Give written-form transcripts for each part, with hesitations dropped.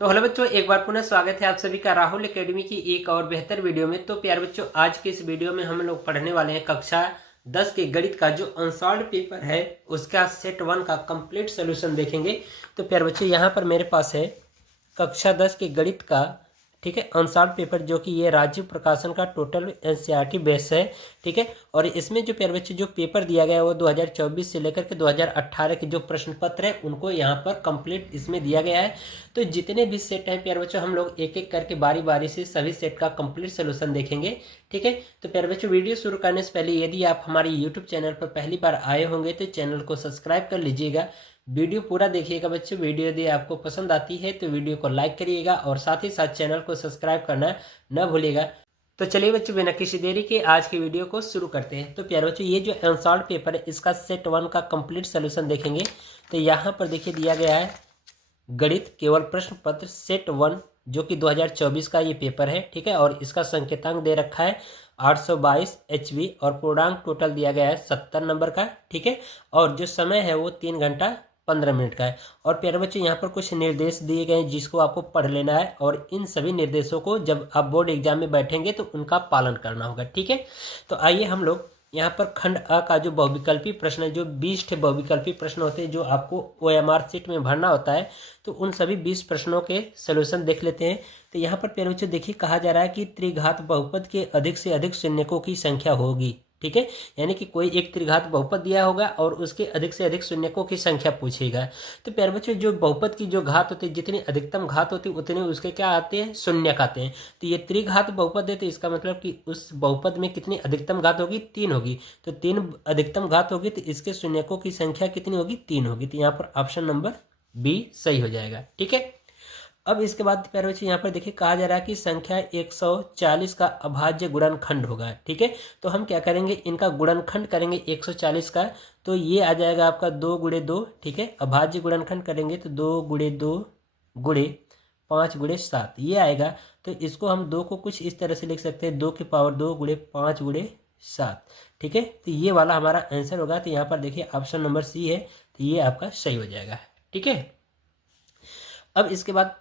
तो हेलो बच्चों, एक बार पुनः स्वागत है आप सभी का राहुल एकेडमी की एक और बेहतर वीडियो में। तो प्यारे बच्चों, आज के इस वीडियो में हम लोग पढ़ने वाले हैं कक्षा 10 के गणित का जो अनसॉल्व्ड पेपर है उसका सेट 1 का कंप्लीट सोल्यूशन देखेंगे। तो प्यारे बच्चों, यहाँ पर मेरे पास है कक्षा 10 के गणित का, ठीक है, अनसॉल्व्ड पेपर, जो कि ये राजीव प्रकाशन का टोटल एनसीईआरटी बेस है, ठीक है। और इसमें जो प्यारे बच्चे जो पेपर दिया गया है वो 2024 से लेकर के 2018 के जो प्रश्न पत्र है उनको यहाँ पर कंप्लीट इसमें दिया गया है। तो जितने भी सेट हैं प्यारे बच्चों, हम लोग एक एक करके बारी बारी से सभी सेट का कंप्लीट सोल्यूशन देखेंगे, ठीक है। तो प्यारे बच्चों, वीडियो शुरू करने से पहले यदि आप हमारे यूट्यूब चैनल पर पहली बार आए होंगे तो चैनल को सब्सक्राइब कर लीजिएगा। वीडियो पूरा देखिएगा बच्चों। वीडियो यदि आपको पसंद आती है तो वीडियो को लाइक करिएगा और साथ ही साथ चैनल को सब्सक्राइब करना न भूलिएगा। तो चलिए बच्चों, बिना किसी देरी के आज की वीडियो को शुरू करते हैं। तो प्यारे बच्चों, ये जो अनसॉल्व्ड पेपर है इसका सेट 1 का कंप्लीट सोल्यूशन देखेंगे। तो यहाँ पर देखिए दिया गया है गणित केवल प्रश्न पत्र सेट 1, जो कि 2024 का ये पेपर है, ठीक है। और इसका संकेतांक दे रखा है 822 HB और पूर्णांक टोटल दिया गया है 70 नंबर का, ठीक है। और जो समय है वो 3 घंटा 15 मिनट का है। और प्यारे बच्चों, यहाँ पर कुछ निर्देश दिए गए हैं जिसको आपको पढ़ लेना है और इन सभी निर्देशों को जब आप बोर्ड एग्जाम में बैठेंगे तो उनका पालन करना होगा, ठीक है। तो आइए हम लोग यहाँ पर खंड अ का जो बहुविकल्पी प्रश्न है, जो 20 ठे बहुविकल्पी प्रश्न होते हैं जो आपको OMR शीट में भरना होता है, तो उन सभी 20 प्रश्नों के सोल्यूशन देख लेते हैं। तो यहाँ पर प्यारे बच्चों देखिए कहा जा रहा है कि त्रिघात बहुपद के अधिक से अधिक शून्यकों की संख्या होगी, ठीक है। यानी कि कोई एक त्रिघात बहुपद दिया होगा और उसके अधिक से अधिक शून्यकों की संख्या पूछेगा। तो प्यारे बच्चों, जो बहुपद की जो घात होती है, जितनी अधिकतम घात होती है उतने उसके क्या आते हैं, शून्यक आते हैं। तो ये त्रिघात बहुपद है, तो इसका मतलब कि उस बहुपद में कितनी अधिकतम घात होगी, 3 होगी। तो 3 अधिकतम घात होगी तो इसके शून्यकों की संख्या कितनी होगी, 3 होगी। तो यहाँ पर ऑप्शन नंबर बी सही हो जाएगा, ठीक है। अब इसके बाद प्यारे बच्चे यहाँ पर देखिए कहा जा रहा है कि संख्या 140 का अभाज्य गुणनखंड होगा, ठीक है। तो हम क्या करेंगे, इनका गुणनखंड करेंगे 140 का। तो ये आ जाएगा आपका 2 गुणे 2, ठीक है। अभाज्य गुणनखंड करेंगे तो 2 गुणे 2 गुणे 5 गुणे 7 ये आएगा। तो इसको हम 2 को कुछ इस तरह से लिख सकते हैं, 2 की पावर 2 गुणे 5 गुणे 7, ठीक है। तो ये वाला हमारा आंसर होगा। तो यहाँ पर देखिए ऑप्शन नंबर सी है, तो ये आपका सही हो जाएगा, ठीक है। अब इसके बाद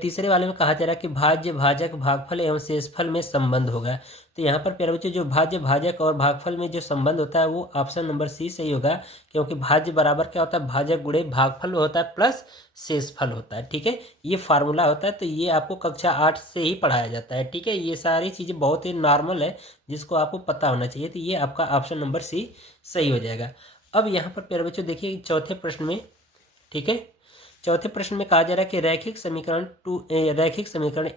तीसरे वाले में कहा जा रहा है कि भाज्य भाजक भागफल एवं शेषफल में संबंध होगा। तो यहाँ पर प्यारे बच्चों, जो भाज्य भाजक और भागफल में जो संबंध होता है वो ऑप्शन नंबर सी सही होगा, क्योंकि भाज्य बराबर क्या होता है, भाजक गुणे भागफल होता है प्लस शेषफल होता है, ठीक है। ये फार्मूला होता है। तो ये आपको कक्षा 8 से ही पढ़ाया जाता है, ठीक है। ये सारी चीज़ें बहुत ही नॉर्मल है जिसको आपको पता होना चाहिए। तो ये आपका ऑप्शन नंबर सी सही हो जाएगा। अब यहाँ पर प्यारे बच्चों देखिए चौथे प्रश्न में, ठीक है, चौथे प्रश्न में कहा जा रहा है कि रैखिक समीकरण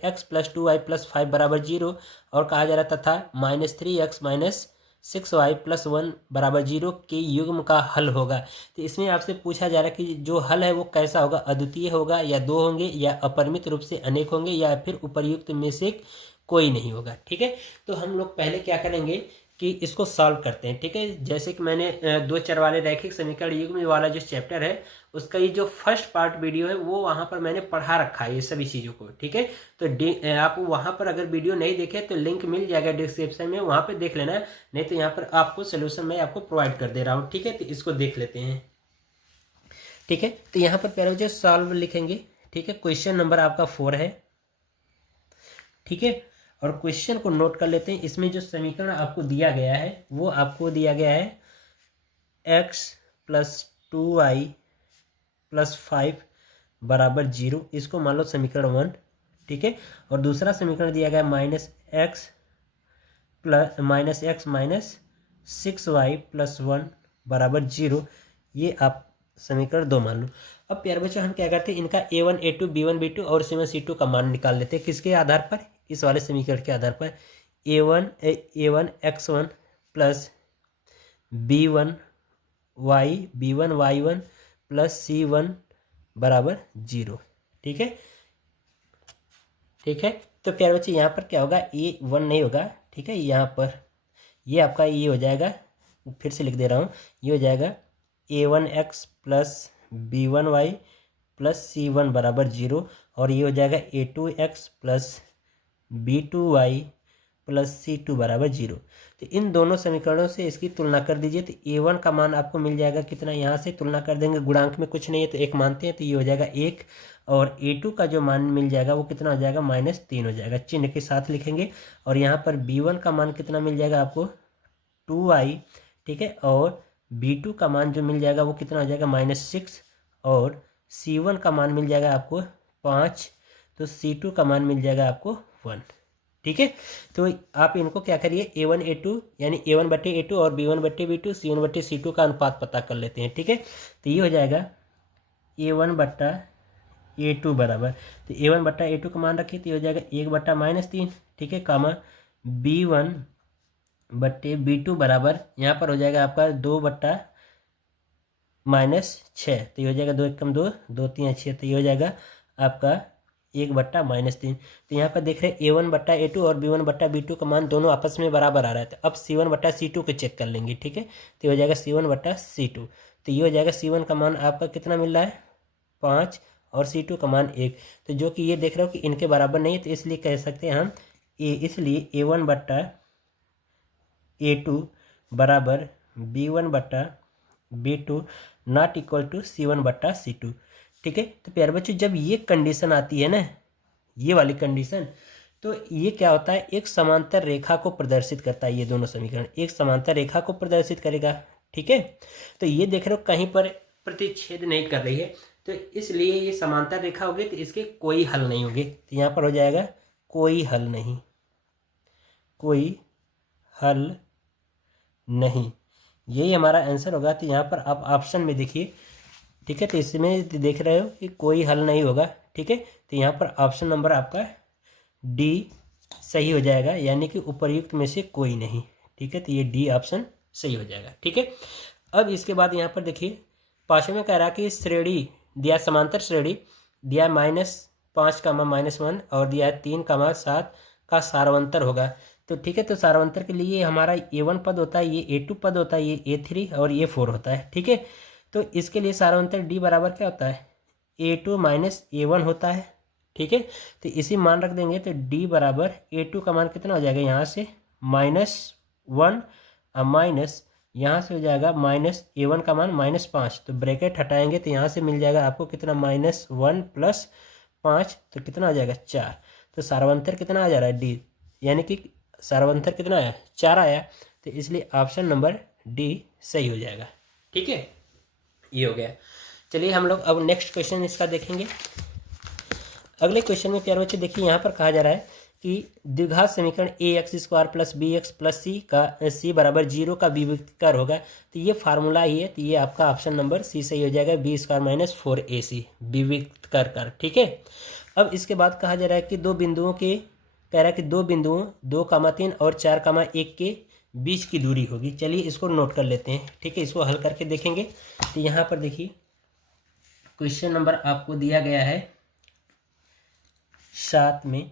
x + 2y + 5 = 0 और कहा जा रहा है तथा -3x - 6y + 1 = 0 के युग्म का हल होगा। तो इसमें आपसे पूछा जा रहा है कि जो हल है वो कैसा होगा, अद्वितीय होगा या 2 होंगे या अपरिमित रूप से अनेक होंगे या फिर उपर्युक्त में से कोई नहीं होगा, ठीक है। तो हम लोग पहले क्या करेंगे कि इसको सॉल्व करते हैं, ठीक है। जैसे कि मैंने 2 चर वाले रैखिक समीकरण युग्म वाला जो चैप्टर है उसका ये जो फर्स्ट पार्ट वीडियो है वो वहाँ पर मैंने पढ़ा रखा है ये सभी चीज़ों को, ठीक है। तो आप वहाँ पर अगर वीडियो नहीं देखे तो लिंक मिल जाएगा डिस्क्रिप्शन में, वहाँ पर देख लेना। नहीं तो यहाँ पर आपको सोल्यूशन मैं आपको प्रोवाइड कर दे रहा हूँ, ठीक है। तो इसको देख लेते हैं, ठीक है। तो यहाँ पर प्यारे बच्चे सॉल्व लिखेंगे, ठीक है। क्वेश्चन नंबर आपका 4 है, ठीक है। और क्वेश्चन को नोट कर लेते हैं। इसमें जो समीकरण आपको दिया गया है वो आपको दिया गया है x + 2y + 5 = 0। इसको मान लो समीकरण 1, ठीक है। और दूसरा समीकरण दिया गया -x - 6y + 1 = 0। ये आप समीकरण 2 मान लो। अब प्यारे बच्चों हम क्या करते हैं, इनका A1 A2 B1 B2 और C1 C2 का मान निकाल लेते हैं। किसके आधार पर, इस वाले समीकरण के आधार पर। A1 x1 + B1 y1 + C1 = 0, ठीक है, ठीक है। तो प्यारे बच्चे यहाँ पर क्या होगा, A1 नहीं होगा, ठीक है। यहाँ पर ये आपका ये हो जाएगा, फिर से लिख दे रहा हूँ, ये हो जाएगा A1x + B1y + C1 = 0 और ये हो जाएगा A2x + B2y + C2 = 0। तो इन दोनों समीकरणों से इसकी तुलना कर दीजिए। तो A1 का मान आपको मिल जाएगा कितना, यहाँ से तुलना कर देंगे, गुणांक में कुछ नहीं है तो 1 मानते हैं, तो ये हो जाएगा 1। और A2 का जो मान मिल जाएगा वो कितना हो जाएगा, -3 हो जाएगा, चिन्ह के साथ लिखेंगे। और यहाँ पर B1 का मान कितना मिल जाएगा आपको, 2i, ठीक है। और B2 का मान जो मिल जाएगा वो कितना हो जाएगा, -6। और C1 का मान मिल जाएगा आपको 5, तो C2 का मान मिल जाएगा आपको 1, ठीक है। तो आप इनको क्या करिए, A1 A2 यानी A1/A2 और B1/B2 C1/C2 का अनुपात पता कर लेते हैं, ठीक है। तो ये हो जाएगा A1/A2 बराबर, तो A1/A2 का मान रखिए तो ये हो जाएगा 1/-3, ठीक है, कामा B1/B2 बराबर यहाँ पर हो जाएगा आपका 2/-6, तो ये हो जाएगा 2 × 2 2 3 6, तो ये हो जाएगा आपका 1/-3। तो यहाँ पर देख रहे हैं A1/A2 और B1/B2 का मान दोनों आपस में बराबर आ रहा है। तो अब C1/C2 को चेक कर लेंगे, ठीक है। तो ये हो जाएगा C1/C2, तो ये हो जाएगा C1 का मान आपका कितना मिल रहा है, 5, और C2 का मान 1। तो जो कि ये देख रहे हो कि इनके बराबर नहीं है, तो इसलिए कह सकते हैं हम इसलिए A1/A2 बराबर B1/B2 not equal to C1/C2, ठीक है। तो प्यारे बच्चों, जब ये कंडीशन आती है ना, ये वाली कंडीशन, तो ये क्या होता है, एक समांतर रेखा को प्रदर्शित करता है। ये दोनों समीकरण एक समांतर रेखा को प्रदर्शित करेगा, ठीक है। तो ये देख रहे हो कहीं पर प्रतिच्छेद नहीं कर रही है, तो इसलिए ये समांतर रेखा होगी, तो इसके कोई हल नहीं होगी। तो यहाँ पर हो जाएगा कोई हल नहीं, कोई हल नहीं, यही हमारा आंसर होगा। तो यहाँ पर आप ऑप्शन में देखिए, ठीक है, तो इसमें देख रहे हो कि कोई हल नहीं होगा, ठीक है। तो यहाँ पर ऑप्शन नंबर आपका डी सही हो जाएगा, यानी कि उपर्युक्त में से कोई नहीं, ठीक है। तो ये डी ऑप्शन सही हो जाएगा, ठीक है। अब इसके बाद यहाँ पर देखिए, पाँचवें में कह रहा कि श्रेणी दिया, समांतर श्रेणी दिया -5, -1 और दिया 3, 7 का सारवंतर होगा। तो ठीक है, तो सारवंतर के लिए हमारा A1 पद होता है, ये A2 पद होता है, ये A3 और ये 4 होता है, ठीक है। तो इसके लिए सारवंतर D बराबर क्या होता है, A2 - A1 होता है, ठीक है। तो इसी मान रख देंगे, तो D बराबर A2 का मान कितना हो जाएगा, यहाँ से -1 माइनस यहाँ से हो जाएगा -A1 का मान -5, तो ब्रैकेट हटाएंगे तो यहाँ से मिल जाएगा आपको कितना, -1 + 5, तो कितना आ जाएगा 4। तो सारवंतर कितना आ जा रहा है, D, यानी कि सारवंतर कितना आया, 4 आया। तो इसलिए ऑप्शन नंबर D सही हो जाएगा, ठीक है। ये हो गया। चलिए हम लोग अब नेक्स्ट क्वेश्चन इसका देखेंगे। अगले क्वेश्चन में प्यारे बच्चे देखिए, यहाँ पर कहा जा रहा है कि द्विघात समीकरण AX² + BX + C का C = 0 का विविक्तकर होगा। तो ये फार्मूला ही है, तो ये आपका ऑप्शन नंबर C सही हो जाएगा, B² - 4AC विविक्तकर कर, ठीक है। अब इसके बाद कहा जा रहा है कि दो बिंदुओं 2,3 और 4,1 के बीच की दूरी होगी। चलिए इसको नोट कर लेते हैं, ठीक है, इसको हल करके देखेंगे। तो यहाँ पर देखिए क्वेश्चन नंबर आपको दिया गया है 7 में,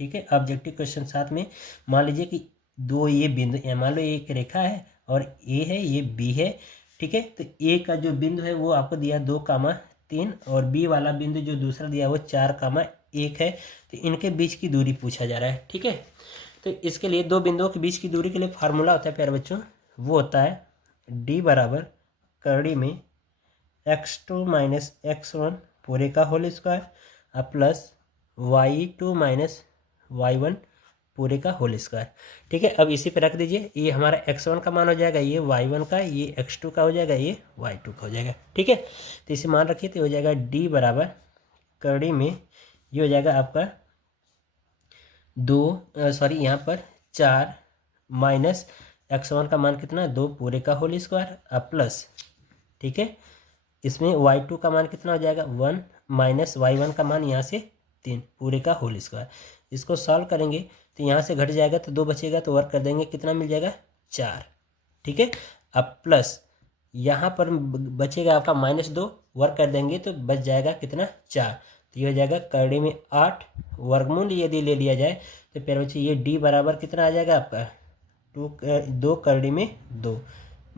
ठीक है, ऑब्जेक्टिव क्वेश्चन 7 में। मान लीजिए कि दो ये बिंदु, मान लो एक रेखा है और ए है, ये बी है, ठीक है। तो ए का जो बिंदु है वो आपको दिया 2,3 और बी वाला बिंदु जो दूसरा दिया वो 4,1 है। तो इनके बीच की दूरी पूछा जा रहा है, ठीक है। तो इसके लिए दो बिंदुओं के बीच की दूरी के लिए फार्मूला होता है प्यारे बच्चों, वो होता है D बराबर करड़ी में x2 - x1 पूरे का whole square plus y2 - y1 पूरे का होल स्क्वायर, ठीक है। अब इसी पे रख दीजिए, ये हमारा x1 का मान हो जाएगा, ये y1 का, ये x2 का हो जाएगा, ये y2 का हो जाएगा, ठीक है। तो इसे मान रखिए, तो हो जाएगा D बराबर करड़ी में ये हो जाएगा आपका 2 यहाँ पर 4 माइनस x1 का मान कितना, 2 पूरे का होल स्क्वायर प्लस, ठीक है, इसमें y2 का मान कितना हो जाएगा 1 माइनस y1 का मान यहाँ से 3 पूरे का होल स्क्वायर। इसको सॉल्व करेंगे तो यहाँ से घट जाएगा तो 2 बचेगा, तो वर्क कर देंगे, कितना मिल जाएगा 4, ठीक है। अब प्लस यहाँ पर बचेगा आपका -2, वर्क कर देंगे तो बच जाएगा कितना 4। तो ये हो जाएगा करड़ी में 8, वर्गमूल यदि ले लिया जाए तो फिर बच्चे ये D बराबर कितना आ जाएगा आपका 2 करड़ी में 2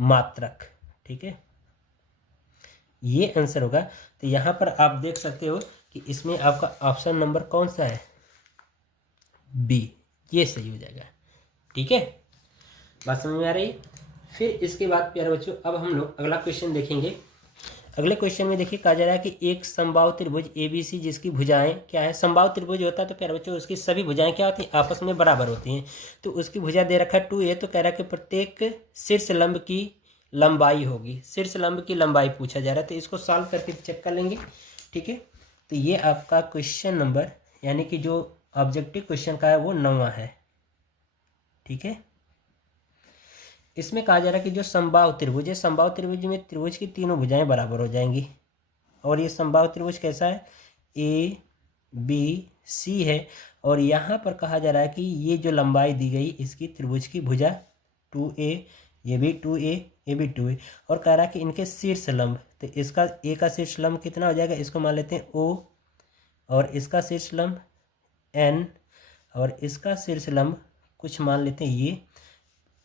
मात्रक, ठीक है, ये आंसर होगा। तो यहाँ पर आप देख सकते हो कि इसमें आपका ऑप्शन नंबर कौन सा है, B, ये सही हो जाएगा, ठीक है। बात समझ में आ रही। फिर इसके बाद प्यारे बच्चों अब हम लोग अगला क्वेश्चन देखेंगे। अगले क्वेश्चन में देखिए कहा जा रहा है कि एक समबाहु त्रिभुज ABC जिसकी भुजाएं क्या है, समबाहु त्रिभुज होता है तो प्यारे बच्चों उसकी सभी भुजाएं क्या होती हैं, आपस में बराबर होती हैं। तो उसकी भुजा दे रखा है 2a, तो कह रहा है कि प्रत्येक शीर्ष लंब की लंबाई होगी, शीर्ष लंब की लंबाई पूछा जा रहा है। तो इसको सॉल्व करके चेक कर लेंगे, ठीक है। तो ये आपका क्वेश्चन नंबर यानी कि जो ऑब्जेक्टिव क्वेश्चन का है वो 9वां है, ठीक है। इसमें कहा जा रहा है कि जो समबाहु त्रिभुज है, समबाहु त्रिभुज में त्रिभुज की तीनों भुजाएं बराबर हो जाएंगी। और ये समबाहु त्रिभुज कैसा है, ABC है। और यहाँ पर कहा जा रहा है कि ये जो लंबाई दी गई इसकी त्रिभुज की भुजा 2a, ये भी 2a, ये भी 2a। और कह रहा है कि इनके शीर्ष लंब, तो इसका a का शीर्ष लंब कितना हो जाएगा, इसको मान लेते हैं O, और इसका शीर्ष लंब N, और इसका शीर्ष लंब कुछ मान लेते हैं ये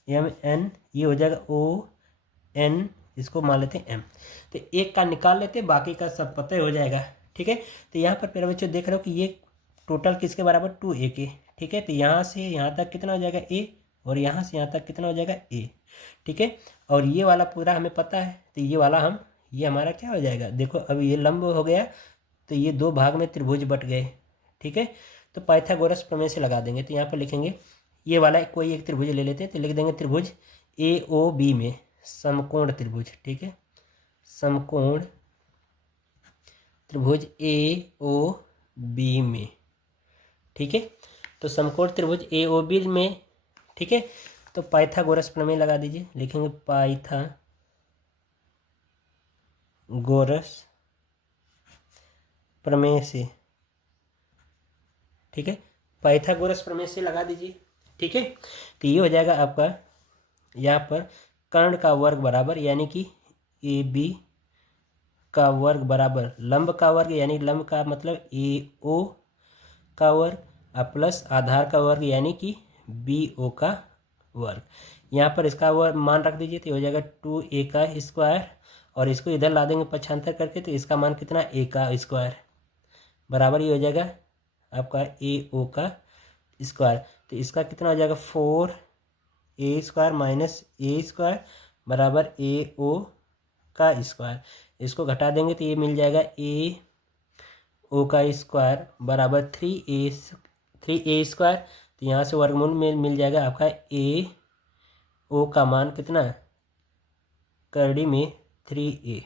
MN, ये हो जाएगा ON, इसको मान लेते हैं M। तो एक का निकाल लेते हैं, बाकी का सब पता हो जाएगा, ठीक है। तो यहाँ पर मेरे बच्चों देख रहे हो कि ये टोटल किसके बराबर 2a के, ठीक है। तो यहाँ से यहाँ तक कितना हो जाएगा a, और यहाँ से यहाँ तक कितना हो जाएगा a, ठीक है। और ये वाला पूरा हमें पता है, तो ये वाला ये हमारा क्या हो जाएगा, देखो अब ये लंब हो गया, तो ये दो भाग में त्रिभुज बट गए, ठीक है। तो पाइथागोरस प्रमेय से लगा देंगे। तो यहाँ पर लिखेंगे ये वाला कोई एक त्रिभुज ले लेते हैं, तो लिख देंगे त्रिभुज AOB में समकोण त्रिभुज, ठीक है। समकोण त्रिभुज AOB में, ठीक है। तो समकोण त्रिभुज AOB में, ठीक है। तो पाइथागोरस प्रमेय लगा दीजिए, लिखेंगे पाइथागोरस प्रमेय से, ठीक है। पाइथागोरस प्रमेय से लगा दीजिए, ठीक है। तो ये हो जाएगा आपका यहाँ पर कर्ण का वर्ग बराबर, यानी कि AB का वर्ग बराबर लंब का वर्ग, यानी लंब का मतलब AO का वर्ग, प्लस आधार का वर्ग यानी कि BO का वर्ग। यहाँ पर इसका वर्ग मान रख दीजिए, तो हो जाएगा 2a का स्क्वायर, और इसको इधर ला देंगे पक्षांतर करके, तो इसका मान कितना a का स्क्वायर बराबर ये हो जाएगा आपका AO का स्क्वायर। तो इसका कितना हो जाएगा 4a square minus a square बराबर AO का स्क्वायर। इसको घटा देंगे तो ये मिल जाएगा AO का स्क्वायर बराबर 3a स्क्वायर। तो यहाँ से वर्गमूल में मिल जाएगा आपका AO का मान कितना, करड़ी में 3a।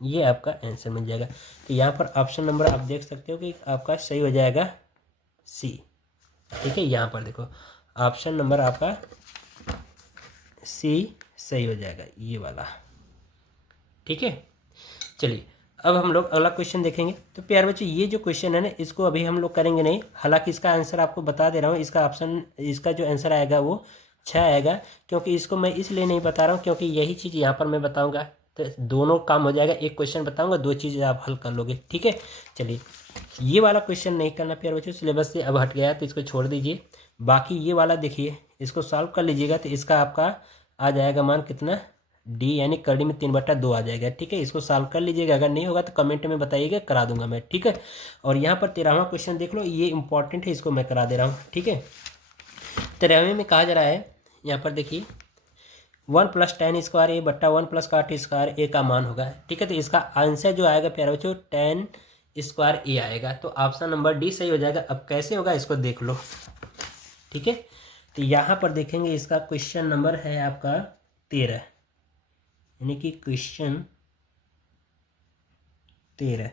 ये आपका आंसर मिल जाएगा। तो यहाँ पर ऑप्शन नंबर आप देख सकते हो कि आपका सही हो जाएगा C, ठीक है। यहाँ पर देखो ऑप्शन नंबर आपका C सही हो जाएगा, ये वाला, ठीक है। चलिए अब हम लोग अगला क्वेश्चन देखेंगे। तो प्यारे बच्चों ये जो क्वेश्चन है ना, इसको अभी हम लोग करेंगे नहीं, हालांकि इसका आंसर आपको बता दे रहा हूँ। इसका जो आंसर आएगा वो 6 आएगा, क्योंकि इसको मैं इसलिए नहीं बता रहा हूँ क्योंकि यही चीज़ यहाँ पर मैं बताऊँगा, तो दोनों काम हो जाएगा। एक क्वेश्चन बताऊँगा, 2 चीज़ें आप हल कर लोगे, ठीक है। चलिए ये वाला क्वेश्चन नहीं करना प्यारे बच्चों, सिलेबस से अब हट गया है तो इसको छोड़ दीजिए। बाकी ये वाला देखिए, इसको सॉल्व कर लीजिएगा, तो इसका आपका आ जाएगा मान कितना D, यानी करड़ी में 3/2 आ जाएगा, ठीक है। इसको सॉल्व कर लीजिएगा, अगर नहीं होगा तो कमेंट में बताइएगा, करा दूंगा मैं, ठीक है। और यहाँ पर 13वां क्वेश्चन देख लो, ये इंपॉर्टेंट है, इसको मैं करा दे रहा हूँ, ठीक है। 13वें में कहा जा रहा है, यहाँ पर देखिए 1 + tan स्क्वायर A बट्टा 1 + cot स्क्वायर A का मान होगा, ठीक है। तो इसका आंसर जो आएगा प्यारे बच्चों tan स्क्वायर A आएगा। तो ऑप्शन नंबर D सही हो जाएगा। अब कैसे होगा इसको देख लो, ठीक है। तो यहाँ पर देखेंगे इसका क्वेश्चन नंबर है आपका 13, यानी कि क्वेश्चन 13।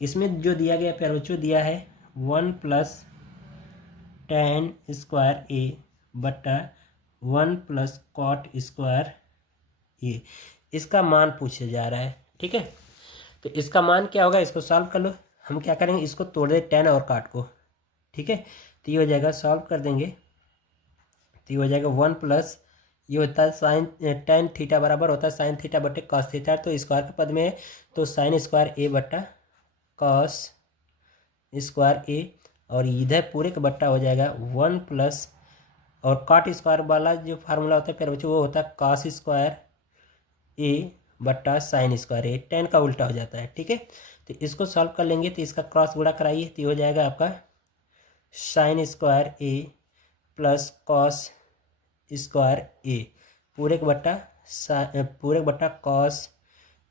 इसमें जो दिया गया प्यारे बच्चों दिया है 1 + tan स्क्वायर A बट्टा 1 + cot स्क्वायर A, इसका मान पूछा जा रहा है, ठीक है। तो इसका मान क्या होगा, इसको सॉल्व कर लो। हम क्या करेंगे, इसको तोड़ दें tan और cot को, ठीक है। तो ये हो जाएगा, सॉल्व कर देंगे तो ये हो जाएगा 1 + ये होता है साइन tan थीटा बराबर होता है साइन थीटा बटे कॉस थीटा, तो स्क्वायर के पद में है, तो साइन स्क्वायर A बट्टा कॉस स्क्वायर A, और इधर पूरे का बट्टा हो जाएगा 1 + और कॉट स्क्वायर वाला जो फार्मूला होता है प्यारे बच्चों वो होता है कॉस स्क्वायर A बट्टा साइन स्क्वायर A, tan का उल्टा हो जाता है, ठीक है। तो इसको सॉल्व कर लेंगे, तो इसका क्रॉस गुणा कराइए, तो ये हो जाएगा आपका sine square A plus cos square A पूरे का बट्टा कॉस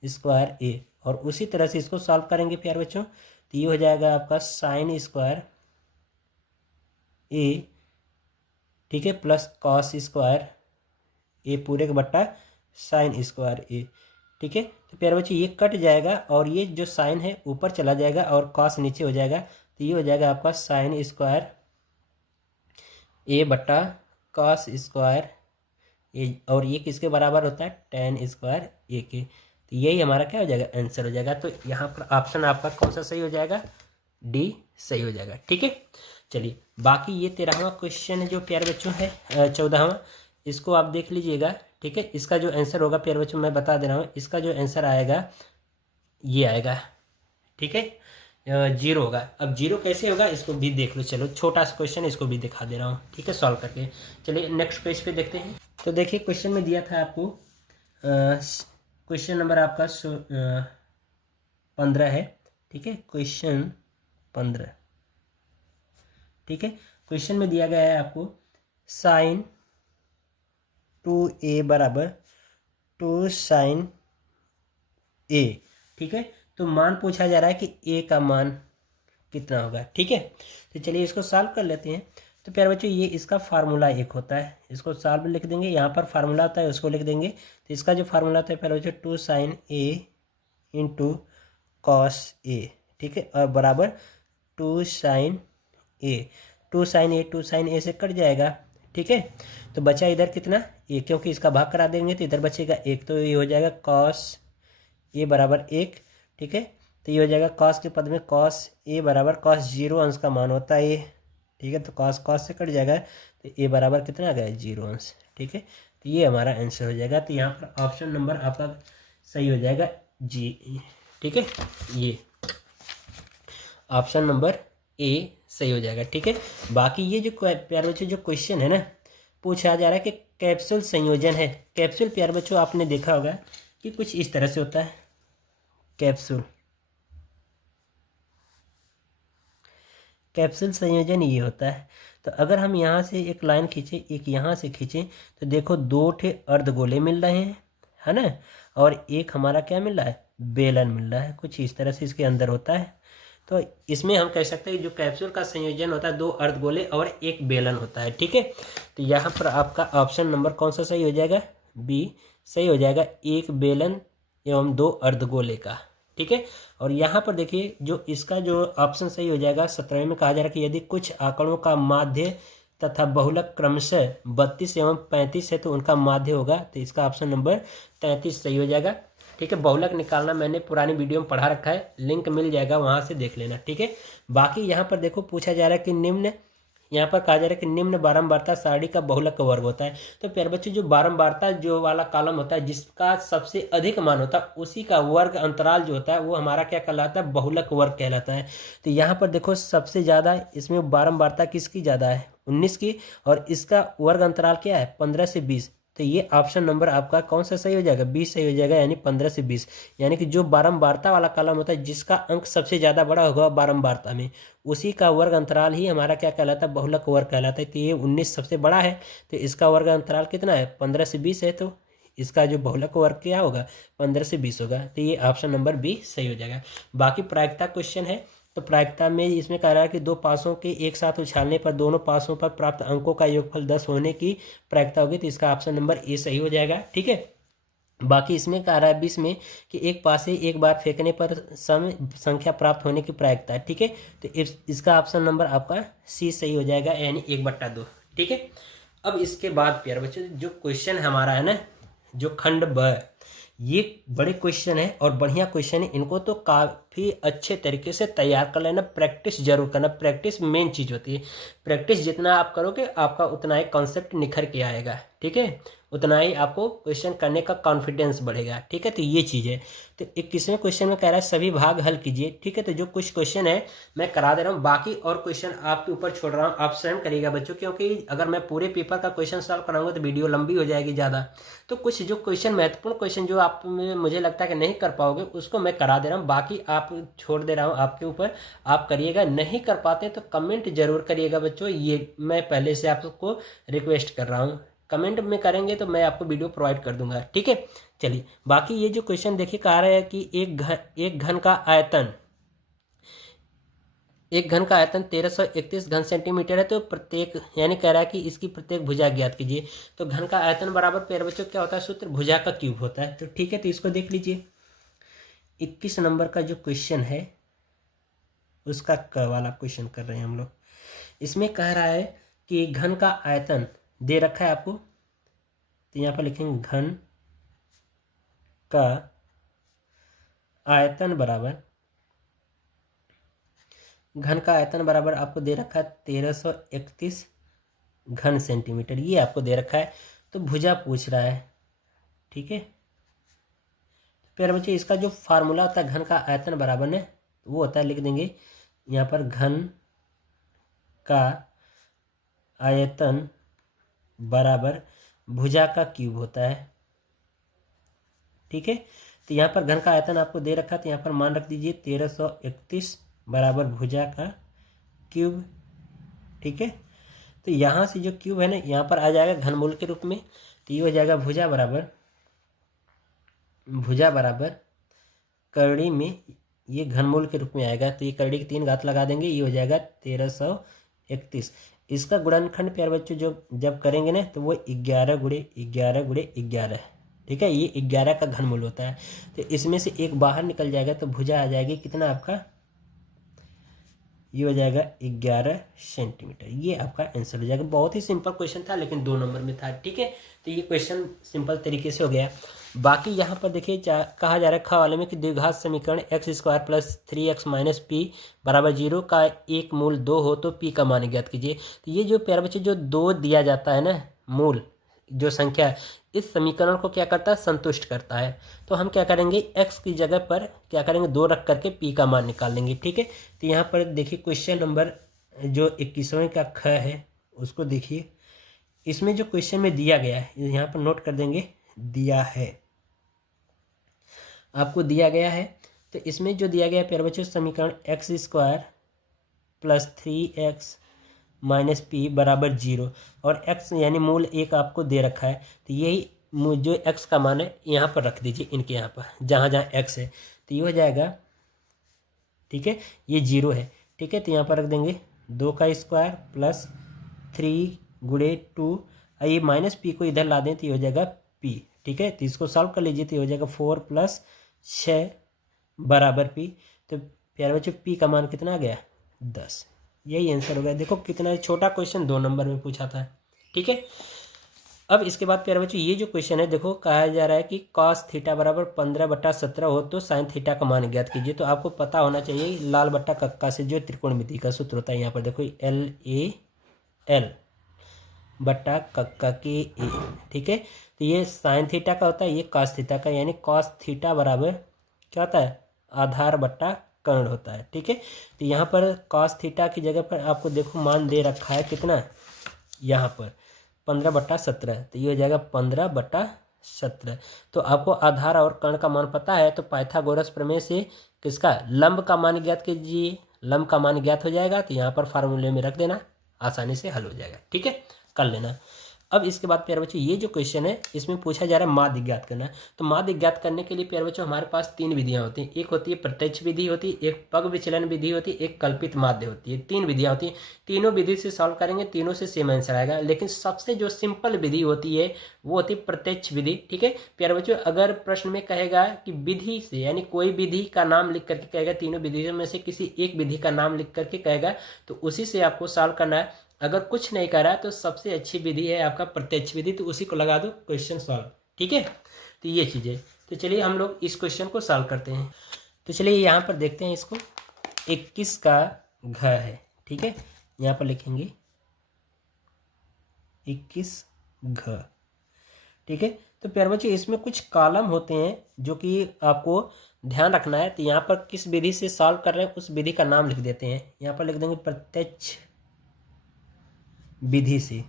स्क्वायर A, और उसी तरह से इसको सॉल्व करेंगे प्यारे बच्चों, तो ये हो जाएगा आपका साइन स्क्वायर ए, ठीक है, प्लस कॉस स्क्वायर ए पूरे का बट्टा साइन स्क्वायर ए, ठीक है। तो प्यारे बच्चों ये कट जाएगा और ये जो साइन है ऊपर चला जाएगा और कॉस नीचे हो जाएगा, तो ये हो जाएगा आपका साइन स्क्वायर ए बट्टा कॉस स्क्वायर ए, और ये किसके बराबर होता है, टेन स्क्वायर ए के। तो यही हमारा क्या हो जाएगा, आंसर हो जाएगा। तो यहाँ पर ऑप्शन आपका कौन सा सही हो जाएगा, डी सही हो जाएगा, ठीक है। चलिए बाकी ये 13वां क्वेश्चन है जो प्यारे बच्चों है 14वां, इसको आप देख लीजिएगा, ठीक है। इसका जो आंसर होगा प्यारे बच्चों मैं बता दे रहा हूँ, इसका जो आंसर आएगा ये आएगा, ठीक है, 0 होगा। अब 0 कैसे होगा इसको भी देख लो, चलो छोटा सा क्वेश्चन इसको भी दिखा दे रहा हूँ, ठीक है, सॉल्व करके। चलिए नेक्स्ट पेज पे देखते हैं। तो देखिए क्वेश्चन में दिया था आपको, क्वेश्चन नंबर आपका 15 है, ठीक है, क्वेश्चन 15, ठीक है। क्वेश्चन में दिया गया है आपको साइन 2a बराबर 2 साइन a, ठीक है। तो मान पूछा जा रहा है कि a का मान कितना होगा, ठीक है। तो चलिए इसको सॉल्व कर लेते हैं। तो प्यारे बच्चों ये इसका फार्मूला एक होता है, इसको सॉल्व लिख देंगे, यहाँ पर फार्मूला होता है उसको लिख देंगे। तो इसका जो फार्मूला होता है प्यारे बच्चों 2 sine a into cos a, ठीक है, और बराबर 2 साइन a, 2 साइन ए से कट जाएगा, ठीक है। तो बचा इधर कितना ए, क्योंकि इसका भाग करा देंगे तो इधर बचेगा 1, तो ये हो जाएगा कॉस ए बराबर 1, ठीक है। तो ये हो जाएगा कॉस के पद में कॉस ए बराबर कॉस 0 अंश का मान होता है ये, ठीक है। तो कॉस से कट जाएगा, तो ए बराबर कितना आ गया 0 अंश, ठीक है। तो ये हमारा आंसर हो जाएगा। तो यहाँ पर ऑप्शन नंबर आपका सही हो जाएगा जी, ठीक है, ये ऑप्शन नंबर ए सही हो जाएगा, ठीक है। बाकी ये जो प्यारे बच्चों जो क्वेश्चन है ना, पूछा जा रहा है कि कैप्सूल संयोजन है। कैप्सूल प्यारे बच्चों आपने देखा होगा कि कुछ इस तरह से होता है, कैप्सूल संयोजन ये होता है। तो अगर हम यहाँ से एक लाइन खींचे, एक यहाँ से खींचे, तो देखो 2 ठे अर्धगोले मिल रहे हैं, है ना, और एक हमारा क्या मिल रहा है, बेलन मिल रहा है, कुछ इस तरह से इसके अंदर होता है। तो इसमें हम कह सकते हैं जो कैप्सूल का संयोजन होता है 2 अर्धगोले और एक बेलन होता है, ठीक है। तो यहाँ पर आपका ऑप्शन नंबर कौन सा सही हो जाएगा, बी सही हो जाएगा, एक बेलन एवं 2 अर्धगोले का, ठीक है। और यहाँ पर देखिए जो इसका जो ऑप्शन सही हो जाएगा 17 में कहा जा रहा है कि यदि कुछ आंकड़ों का माध्य तथा बहुलक क्रमशः 32 एवं 35 है तो उनका माध्य होगा, तो इसका ऑप्शन नंबर 33 सही हो जाएगा, ठीक है। बहुलक निकालना मैंने पुरानी वीडियो में पढ़ा रखा है, लिंक मिल जाएगा वहाँ से देख लेना, ठीक है। बाकी यहाँ पर देखो पूछा जा रहा है कि निम्न, यहाँ पर कहा जा रहा है कि निम्न बारंबारता सारणी का बहुलक का वर्ग होता है। तो प्यारे बच्चों जो बारंबारता जो वाला कॉलम होता है जिसका सबसे अधिक मान होता है उसी का वर्ग अंतराल जो होता है वो हमारा क्या कहलाता है, बहुलक वर्ग कहलाता है। तो यहाँ पर देखो सबसे ज़्यादा इसमें बारंबारता किसकी ज़्यादा है, 19 की, और इसका वर्ग अंतराल क्या है 15 से 20। तो ये ऑप्शन नंबर आपका कौन सा सही हो जाएगा, 20 सही हो जाएगा, यानी 15 से 20, यानी कि जो बारंबारता वाला कॉलम होता है जिसका अंक सबसे ज़्यादा बड़ा होगा बारंबारता में, उसी का वर्ग अंतराल ही हमारा क्या कहलाता है, बहुलक वर्ग कहलाता है। तो ये 19 सबसे बड़ा है, तो इसका वर्ग अंतराल कितना है, 15 से 20 है, तो इसका जो बहुलक वर्ग क्या होगा 15 से 20 होगा। तो ये ऑप्शन नंबर बी सही हो जाएगा। बाकी प्रायिकता क्वेश्चन है, तो प्रायिकता में इसमें कह रहा है कि 2 पासों के एक साथ उछालने पर दोनों पासों पर प्राप्त अंकों का योगफल 10 होने की प्रायिकता होगी, तो इसका ऑप्शन नंबर ए सही हो जाएगा, ठीक है। बाकी इसमें कह रहा है 20 में कि एक पासे एक बार फेंकने पर सम संख्या प्राप्त होने की प्रायिकता है, ठीक है। तो इसका ऑप्शन नंबर आपका सी सही हो जाएगा, यानी 1/2, ठीक है। अब इसके बाद प्यारे बच्चों जो क्वेश्चन हमारा है ना, जो खंड ब, ये बड़े क्वेश्चन है और बढ़िया क्वेश्चन है, इनको तो काफ़ी अच्छे तरीके से तैयार कर लेना, प्रैक्टिस जरूर करना, प्रैक्टिस मेन चीज़ होती है। प्रैक्टिस जितना आप करोगे आपका उतना ही कॉन्सेप्ट निखर के आएगा, ठीक है, उतना ही आपको क्वेश्चन करने का कॉन्फिडेंस बढ़ेगा, ठीक है। तो ये चीज़ है। तो 21वें क्वेश्चन में कह रहा है सभी भाग हल कीजिए, ठीक है। तो जो कुछ क्वेश्चन है मैं करा दे रहा हूँ, बाकी और क्वेश्चन आपके ऊपर छोड़ रहा हूँ, आप स्वयं करिएगा बच्चों, क्योंकि अगर मैं पूरे पेपर का क्वेश्चन सॉल्व कराऊंगा तो वीडियो लंबी हो जाएगी ज़्यादा। तो कुछ जो क्वेश्चन महत्वपूर्ण क्वेश्चन जो आप मुझे लगता है कि नहीं कर पाओगे उसको मैं करा दे रहा हूँ, बाकी आप छोड़ दे रहा हूँ आपके ऊपर, आप करिएगा। नहीं कर पाते तो कमेंट जरूर करिएगा बच्चों, ये मैं पहले से आपको रिक्वेस्ट कर रहा हूँ, कमेंट में करेंगे तो मैं आपको वीडियो प्रोवाइड कर दूंगा, ठीक है। चलिए बाकी ये जो क्वेश्चन देखिए कह रहा है कि एक घन का आयतन 1331 घन सेंटीमीटर है, तो प्रत्येक यानी कह रहा है कि इसकी प्रत्येक भुजा ज्ञात कीजिए। तो घन का आयतन बराबर प्यारे बच्चों क्या होता है, सूत्र भुजा का क्यूब होता है। तो ठीक है, तो इसको देख लीजिए 21 नंबर का जो क्वेश्चन है उसका क वाला क्वेश्चन कर रहे हैं हम लोग। इसमें कह रहा है कि घन का आयतन दे रखा है आपको, तो यहाँ पर लिखेंगे घन का आयतन बराबर आपको दे रखा है 1331 घन सेंटीमीटर, ये आपको दे रखा है। तो भुजा पूछ रहा है, ठीक है। प्यारे बच्चे इसका जो फार्मूला होता है घन का आयतन बराबर ने, वो होता है, लिख देंगे यहाँ पर घन का आयतन बराबर भुजा का क्यूब होता है, ठीक है। तो यहाँ पर घन का आयतन आपको दे रखा है, तो यहाँ पर मान रख दीजिए 1331 बराबर भुजा का क्यूब, ठीक है। तो यहाँ से जो क्यूब है ना यहाँ पर आ जाएगा घनमूल के रूप में, तो ये हो जाएगा भुजा बराबर करड़ी में, ये घनमूल के रूप में आएगा। तो ये करड़ी की 3 घात लगा देंगे, ये हो जाएगा 1331। इसका गुणनखंड प्यारे बच्चों जो जब करेंगे ना तो वो 11 गुणे 11, ठीक है। ये 11 का घनमूल होता है। तो इसमें से एक बाहर निकल जाएगा, तो भुजा आ जाएगी कितना आपका, ये हो जाएगा 11 सेंटीमीटर। ये आपका आंसर हो जाएगा। बहुत ही सिंपल क्वेश्चन था लेकिन 2 नंबर में था, ठीक है। तो ये क्वेश्चन सिंपल तरीके से हो गया। बाकी यहाँ पर देखिए कहा जा रहा है ख वाले में कि द्विघात समीकरण x² + 3x - p बराबर 0 का एक मूल 2 हो तो p का मान ज्ञात कीजिए। तो ये जो प्यारे बच्चे जो 2 दिया जाता है ना, मूल जो संख्या है, इस समीकरण को क्या करता है, संतुष्ट करता है। तो हम क्या करेंगे, x की जगह पर क्या करेंगे 2 रख करके p का मान निकाल लेंगे, ठीक है। तो यहाँ पर देखिए क्वेश्चन नंबर जो 21वें का ख है उसको देखिए। इसमें जो क्वेश्चन में दिया गया है यहाँ पर नोट कर देंगे, दिया है, आपको दिया गया है। तो इसमें जो दिया गया है प्यारे बच्चों समीकरण x² + 3x - p बराबर 0 और x यानी मूल 1 आपको दे रखा है। तो यही जो x का मान है यहाँ पर रख दीजिए, इनके यहाँ पर जहाँ जहाँ x है, तो ये हो जाएगा, ठीक है। ये 0 है, ठीक है। तो यहाँ पर रख देंगे 2 का स्क्वायर प्लस 3 गुणे 2, ये -p को इधर ला दें तो ये हो जाएगा p, ठीक है। तो इसको सॉल्व कर लीजिए, तो ये हो जाएगा 4 + 6 बराबर p। तो प्यारे बच्चों p का मान कितना आ गया, 10। यही आंसर हो गया। देखो कितना छोटा क्वेश्चन 2 नंबर में पूछा था, ठीक है। अब इसके बाद प्यारे बच्चों ये जो क्वेश्चन है देखो कहा जा रहा है कि cos थीटा बराबर 15/17 हो तो sin थीटा का मान ज्ञात कीजिए। तो आपको पता होना चाहिए लाल बट्टा कक्का से जो त्रिकोणमिति का सूत्र होता है, यहाँ पर देखो LAL बट्टा कक्का के A, ठीक है। तो ये sin थीटा का होता है, ये cos थीटा का, यानी cos थीटा बराबर क्या होता है, आधार बट्टा कर्ण होता है, ठीक है। तो यहाँ पर cos थीटा की जगह पर आपको देखो मान दे रखा है कितना, यहाँ पर 15/17, तो ये हो जाएगा 15/17। तो आपको आधार और कर्ण का मान पता है, तो पाइथागोरस प्रमेय से किसका, लंब का मान ज्ञात कीजिए। लंब का मान ज्ञात हो जाएगा तो यहाँ पर फार्मूले में रख देना, आसानी से हल हो जाएगा, ठीक है, कर लेना। अब इसके बाद प्यारे बच्चों ये जो क्वेश्चन है इसमें पूछा जा रहा है माध्य ज्ञात करना। तो माध्य ज्ञात करने के लिए प्यारे बच्चों हमारे पास 3 विधियां होती हैं। एक होती है प्रत्यक्ष विधि होती है, एक पग विचलन विधि होती है, एक कल्पित माध्य होती है। 3 विधियां होती हैं। तीनों विधि से सॉल्व करेंगे, तीनों से सेम आंसर आएगा। लेकिन सबसे जो सिंपल विधि होती है वो होती है प्रत्यक्ष विधि, ठीक है। प्यारे बच्चों अगर प्रश्न में कहेगा कि विधि से, यानी कोई विधि का नाम लिख करके कहेगा, तीनों विधियों में से किसी एक विधि का नाम लिख करके कहेगा, तो उसी से आपको सॉल्व करना है। अगर कुछ नहीं करा तो सबसे अच्छी विधि है आपका प्रत्यक्ष विधि, तो उसी को लगा दो, क्वेश्चन सॉल्व, ठीक है। तो ये चीज़ें, तो चलिए हम लोग इस क्वेश्चन को सॉल्व करते हैं। तो चलिए यहाँ पर देखते हैं इसको। 21 का घ है, ठीक है, यहाँ पर लिखेंगे 21 घ, ठीक है। तो प्यारे बच्चों इसमें कुछ कॉलम होते हैं जो कि आपको ध्यान रखना है। तो यहाँ पर किस विधि से सॉल्व कर रहे हैं उस विधि का नाम लिख देते हैं। यहाँ पर लिख देंगे प्रत्यक्ष विधि से,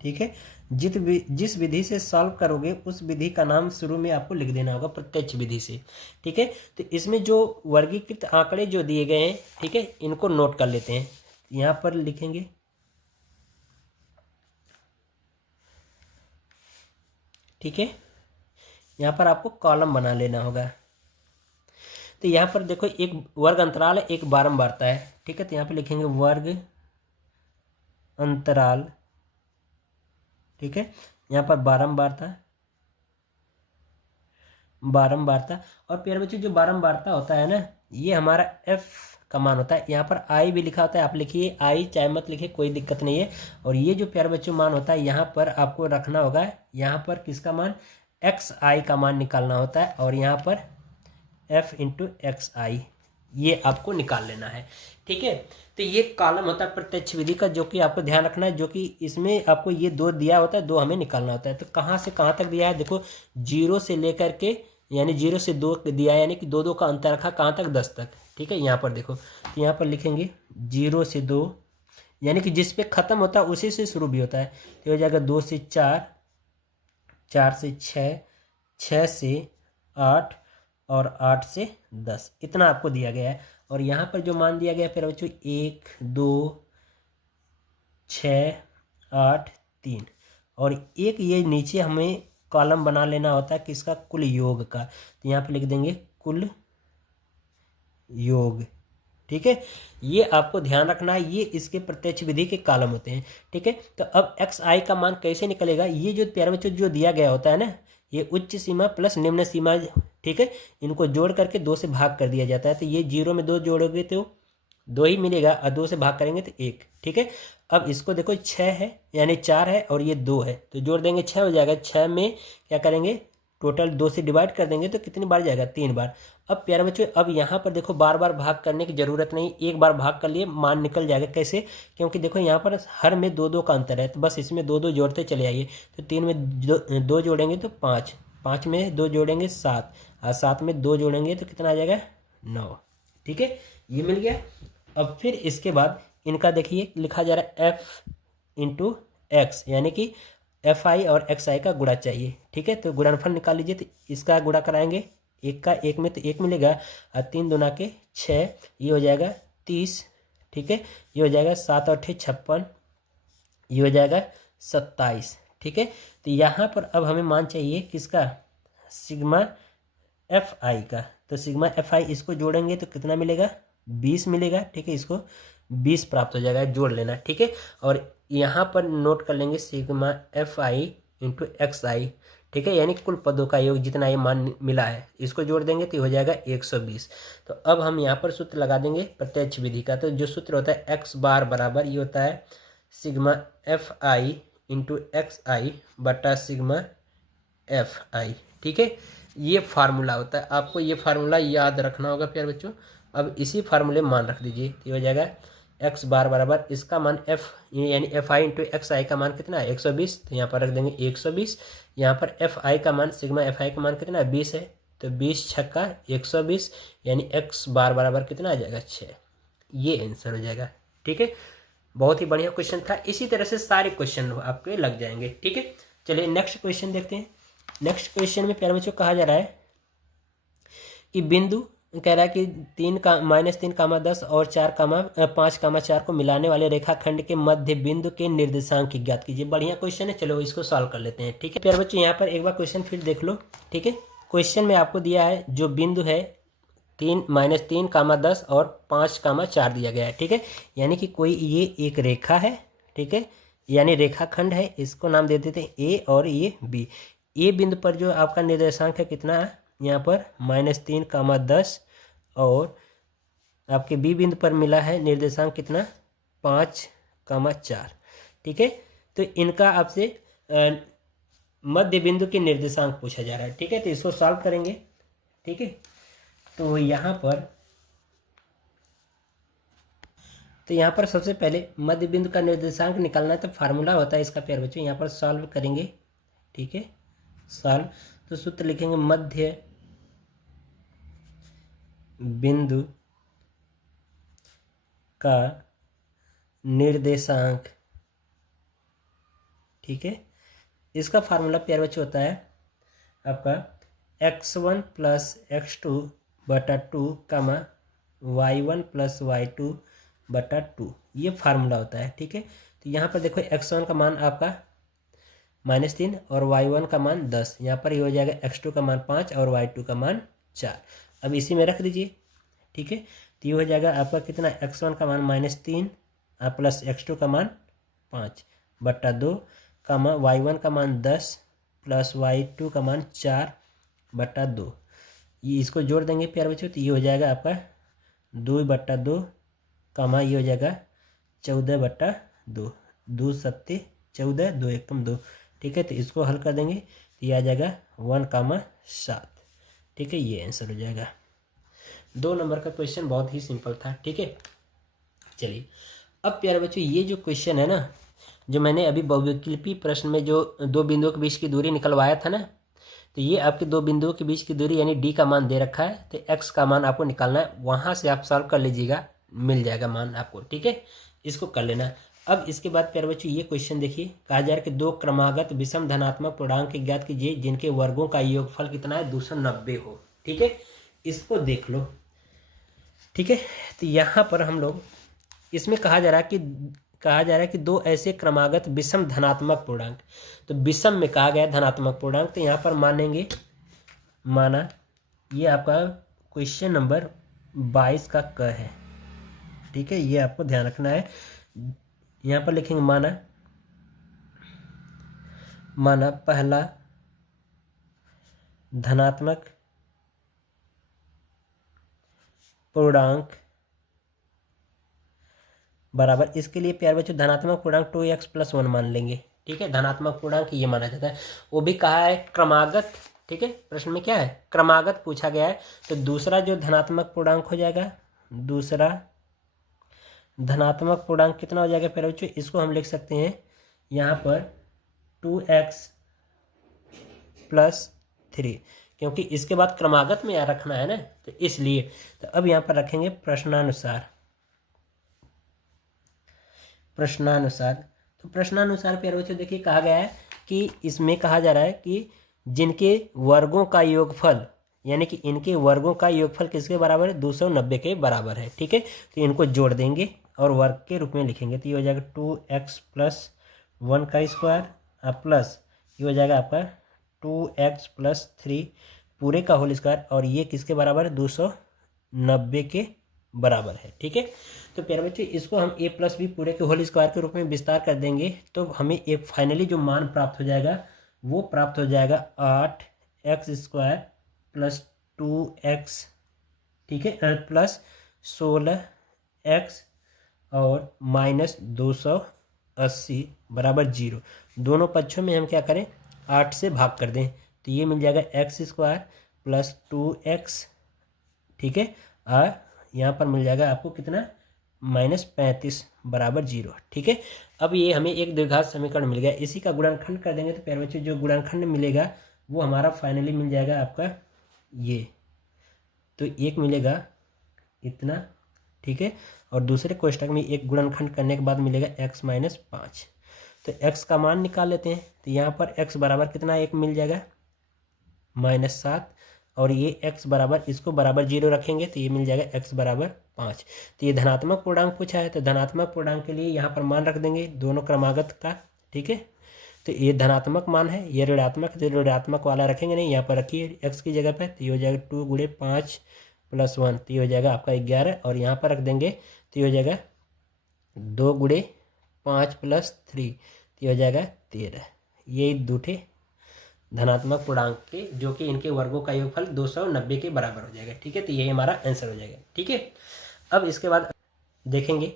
ठीक है। जिस विधि से सॉल्व करोगे उस विधि का नाम शुरू में आपको लिख देना होगा, प्रत्यक्ष विधि से, ठीक है। तो इसमें जो वर्गीकृत आंकड़े जो दिए गए हैं, ठीक है, इनको नोट कर लेते हैं। यहाँ पर लिखेंगे ठीक है, यहाँ पर आपको कॉलम बना लेना होगा। तो यहाँ पर देखो एक वर्ग अंतराल है, एक बारंबारता है, ठीक है। तो यहाँ पे लिखेंगे वर्ग अंतराल, ठीक है। यहाँ पर बारंबारता, और प्यारे बच्चों जो बारंबारता होता है ना, ये हमारा f का मान होता है। यहाँ पर i भी लिखा होता है, आप लिखिए i, चाहे मत लिखिए, कोई दिक्कत नहीं है। और ये जो प्यारे बच्चों मान होता है, यहाँ पर आपको रखना होगा, यहाँ पर किसका मान, xi का मान निकालना होता है, और यहाँ पर f इंटू xi ये आपको निकाल लेना है, ठीक है। तो ये कॉलम होता है प्रत्यक्ष विधि का, जो कि आपको ध्यान रखना है, जो कि इसमें आपको ये 2 दिया होता है, 2 हमें निकालना होता है। तो कहाँ से कहाँ तक दिया है, देखो 0 से लेकर के, यानी 0 से 2 दिया है, यानी कि 2 2 का अंतर रखा, कहाँ तक, 10 तक, ठीक है। यहाँ पर देखो, तो यहाँ पर लिखेंगे 0 से 2, यानी कि जिस पे ख़त्म होता है उसी से शुरू भी होता है। तो हो जाएगा 2 से 4, 4 से 6, 6 से 8, और 8 से 10, इतना आपको दिया गया है। और यहाँ पर जो मान दिया गया है फिर बच्चों 1 2 6 8 3, और एक ये नीचे हमें कॉलम बना लेना होता है किसका, कुल योग का। तो यहाँ पे लिख देंगे कुल योग, ठीक है। ये आपको ध्यान रखना है, ये इसके प्रत्यक्ष विधि के कॉलम होते हैं, ठीक है। तो अब xi का मान कैसे निकलेगा, ये जो प्यारे बच्चों जो दिया गया होता है ना, ये उच्च सीमा प्लस निम्न सीमा, ठीक है, इनको जोड़ करके 2 से भाग कर दिया जाता है। तो ये 0 में 2 जोड़ोगे तो 2 ही मिलेगा, और 2 से भाग करेंगे तो 1, ठीक है। अब इसको देखो 6 है, यानी 4 है, और ये 2 है, तो जोड़ देंगे 6 हो जाएगा। 6 में क्या करेंगे, टोटल 2 से डिवाइड कर देंगे तो कितनी बार जाएगा, 3 बार। अब प्यारे बच्चों अब यहाँ पर देखो बार बार भाग करने की ज़रूरत नहीं, एक बार भाग कर लिए मान निकल जाएगा। कैसे, क्योंकि देखो यहाँ पर हर में 2 2 का अंतर है, तो बस इसमें 2 2 जोड़ते चले आइए। तो 3 में 2 जोड़ेंगे तो 5, 5 में 2 जोड़ेंगे 7, और 7 में 2 जोड़ेंगे तो कितना आ जाएगा, 9, ठीक है। ये मिल गया। अब फिर इसके बाद इनका देखिए लिखा जा रहा है f इंटू एक्स, यानी कि fi और xi का गुणा चाहिए, ठीक है। तो गुणनफल निकाल लीजिए। तो इसका गुणा कराएंगे, 1 का 1 में तो 1 मिलेगा, और 3 दूना के 6, ये हो जाएगा 30, ठीक है। ये हो जाएगा 7 और 8 56, ये हो जाएगा 27, ठीक है। तो यहाँ पर अब हमें मान चाहिए किसका, सिग्मा fi का। तो सिग्मा fi इसको जोड़ेंगे तो कितना मिलेगा, 20 मिलेगा, ठीक है। इसको 20 प्राप्त हो जाएगा, जोड़ लेना, ठीक है। और यहाँ पर नोट कर लेंगे सिग्मा fi इंटू xi, ठीक है, यानी कुल पदों का योग जितना ये मान मिला है, इसको जोड़ देंगे तो हो जाएगा 120। तो अब हम यहाँ पर सूत्र लगा देंगे प्रत्यक्ष विधि का। तो जो सूत्र होता है x बार बराबर ये होता है सिग्मा fi इंटू xi बटा सिग्मा fi, ठीक है। ये फार्मूला होता है, आपको ये फार्मूला याद रखना होगा प्यारे बच्चों। अब इसी फार्मूले मान रख दीजिए, तो हो जाएगा x बार बराबर इसका मान f यानी fi इंटू xi का मान कितना है, 120। तो यहाँ पर रख देंगे 120। यहाँ पर fi का मान, सिग्मा fi का मान कितना है, 20 है। तो 20 छक्का 120, यानी x बार बराबर कितना आ जाएगा, 6। ये आंसर हो जाएगा, ठीक है। बहुत ही बढ़िया क्वेश्चन था। इसी तरह से सारे क्वेश्चन आपके लग जाएंगे, ठीक है। चलिए नेक्स्ट क्वेश्चन देखते हैं। नेक्स्ट क्वेश्चन में प्यारे बच्चों कहा जा रहा है कि बिंदु कह रहा है कि 3 का -3, 10 और 5, 4 को मिलाने वाले रेखाखंड के मध्य बिंदु के निर्देशांक ज्ञात कीजिए। बढ़िया क्वेश्चन है, चलो इसको सॉल्व कर लेते हैं, ठीक है। प्यारे बच्चों यहाँ पर एक बार क्वेश्चन फिर देख लो, ठीक है। क्वेश्चन में आपको दिया है जो बिंदु है 3, -3, 10 और 5, 4 दिया गया है, ठीक है। यानी कि कोई ये एक रेखा है, ठीक है, यानी रेखाखंड है, इसको नाम दे देते हैं ए, और ये बी। ए बिंदु पर जो आपका निर्देशांक है कितना है, यहाँ पर -3, 10, और आपके बी बिंदु पर मिला है निर्देशांक कितना, 5, 4, ठीक है। तो इनका आपसे मध्य बिंदु के निर्देशांक पूछा जा रहा है, ठीक है। तो इसको सॉल्व करेंगे, ठीक है। तो यहाँ पर सबसे पहले मध्य बिंदु का निर्देशांक निकालना है, तो फार्मूला होता है इसका प्यारे बच्चों। यहाँ पर सॉल्व करेंगे, ठीक है, सॉल्व। तो सूत्र लिखेंगे मध्य बिंदु का निर्देशांक, ठीक है। इसका फार्मूला प्यारे बच्चों होता है आपका x1 प्लस x2 बटा 2, y1 प्लस y2 बटा 2, ये फार्मूला होता है, ठीक है। तो यहाँ पर देखो x1 का मान आपका -3 और y1 का मान 10। यहाँ पर ये हो जाएगा x2 का मान 5 और y2 का मान 4। अब इसी में रख दीजिए, ठीक है। तो ये हो जाएगा आपका कितना, x1 का मान -3 प्लस x2 का मान 5 बट्टा 2 का मान y1 का मान 10 प्लस y2 का मान 4 बट्टा 2। ये इसको जोड़ देंगे प्यारे बच्चों, तो ये हो जाएगा आपका 2 बट्टा 2 का मान ये हो जाएगा 14 बट्टा 2। 2 सत्ते 14, 2 एकम 2, ठीक है। तो इसको हल कर देंगे तो ये आ जाएगा 1,7, ठीक है। ये आंसर हो जाएगा। 2 नंबर का क्वेश्चन बहुत ही सिंपल था, ठीक है। चलिए अब प्यारे बच्चों ये जो क्वेश्चन है ना, जो मैंने अभी बहुविकल्पी प्रश्न में जो 2 बिंदुओं के बीच की दूरी निकलवाया था ना, तो ये आपके 2 बिंदुओं के बीच की दूरी यानी डी का मान दे रखा है, तो एक्स का मान आपको निकालना है। वहाँ से आप सॉल्व कर लीजिएगा, मिल जाएगा मान आपको, ठीक है। इसको कर लेना। अब इसके बाद प्यारे बच्चों ये क्वेश्चन देखिए, कहा जा रहा है कि 2 क्रमागत विषम धनात्मक पूर्णांक ज्ञात कीजिए जिनके वर्गों का योगफल कितना है, 290 हो, ठीक है। इसको देख लो, ठीक है। तो यहाँ पर हम लोग इसमें कहा जा रहा है कि 2 ऐसे क्रमागत विषम धनात्मक पूर्णांक, तो विषम में कहा गया धनात्मक पूर्णांक, तो यहाँ पर माना ये आपका क्वेश्चन नंबर 22 का क है, ठीक है। ये आपको ध्यान रखना है। यहाँ पर लिखेंगे माना पहला धनात्मक पूर्णांक बराबर, इसके लिए प्यारे बच्चों धनात्मक पूर्णांक 2x + 1 मान लेंगे, ठीक है। धनात्मक पूर्णांक ये माना जाता है, वो भी कहा है क्रमागत, ठीक है। प्रश्न में क्या है, क्रमागत पूछा गया है। तो दूसरा जो धनात्मक पूर्णांक हो जाएगा, दूसरा धनात्मक पूर्णांक कितना हो जाएगा प्यारे बच्चों, इसको हम लिख सकते हैं यहाँ पर 2x + 3, क्योंकि इसके बाद क्रमागत में रखना है ना, तो इसलिए। तो अब यहाँ पर रखेंगे प्रश्नानुसार। तो प्रश्नानुसार प्यारे बच्चों देखिए कहा गया है कि इसमें कहा जा रहा है कि जिनके वर्गों का योगफल, यानी कि इनके वर्गों का योगफल किसके बराबर है, 290 के बराबर है, ठीक है। तो इनको जोड़ देंगे और वर्ग के रूप में लिखेंगे, तो ये हो जाएगा 2x + 1 का स्क्वायर प्लस ये हो जाएगा आपका 2x + 3 पूरे का होल स्क्वायर, और ये किसके बराबर है, 290 के बराबर है, ठीक है। तो प्यारे बच्चे इसको हम a + b पूरे के होल स्क्वायर के रूप में विस्तार कर देंगे, तो हमें एक फाइनली जो मान प्राप्त हो जाएगा वो प्राप्त हो जाएगा 8x² + 2x, ठीक है, प्लस 16x और -280 बराबर 0। दोनों पक्षों में हम क्या करें, 8 से भाग कर दें, तो ये मिल जाएगा x² + 2x, ठीक है। और यहाँ पर मिल जाएगा आपको कितना, -35 बराबर 0, ठीक है। अब ये हमें एक द्विघात समीकरण मिल गया, इसी का गुणनखंड कर देंगे तो प्यारे बच्चों जो गुणनखंड मिलेगा वो हमारा फाइनली मिल जाएगा आपका ये, तो एक मिलेगा इतना, ठीक है। और दूसरे कोष्टक में एक गुणनखंड करने के बाद मिलेगा x - 5। तो x का मान निकाल लेते हैं, तो यहाँ पर x बराबर कितना, एक मिल जाएगा -7, और ये x बराबर, इसको बराबर 0 रखेंगे तो ये मिल जाएगा x बराबर 5। तो ये धनात्मक पूर्णांक पूछा है, तो धनात्मक पूर्णांक के लिए यहाँ पर मान रख देंगे दोनों क्रमागत का, ठीक है। तो ये धनात्मक मान है, ये ऋणात्मक, तो ऋणात्मक वाला रखेंगे नहीं, यहाँ पर रखिए x की जगह पर, तो ये हो जाएगा 2 × 5 + 1, तो ये हो जाएगा आपका 11, और यहाँ पर रख देंगे तो ये हो जाएगा 2 × 5 + 3, तो ये हो जाएगा 13। ये दूठे धनात्मक पूर्णांक के जो कि इनके वर्गों का योगफल 290 के बराबर हो जाएगा, ठीक है। तो यही हमारा आंसर हो जाएगा, ठीक है। अब इसके बाद देखेंगे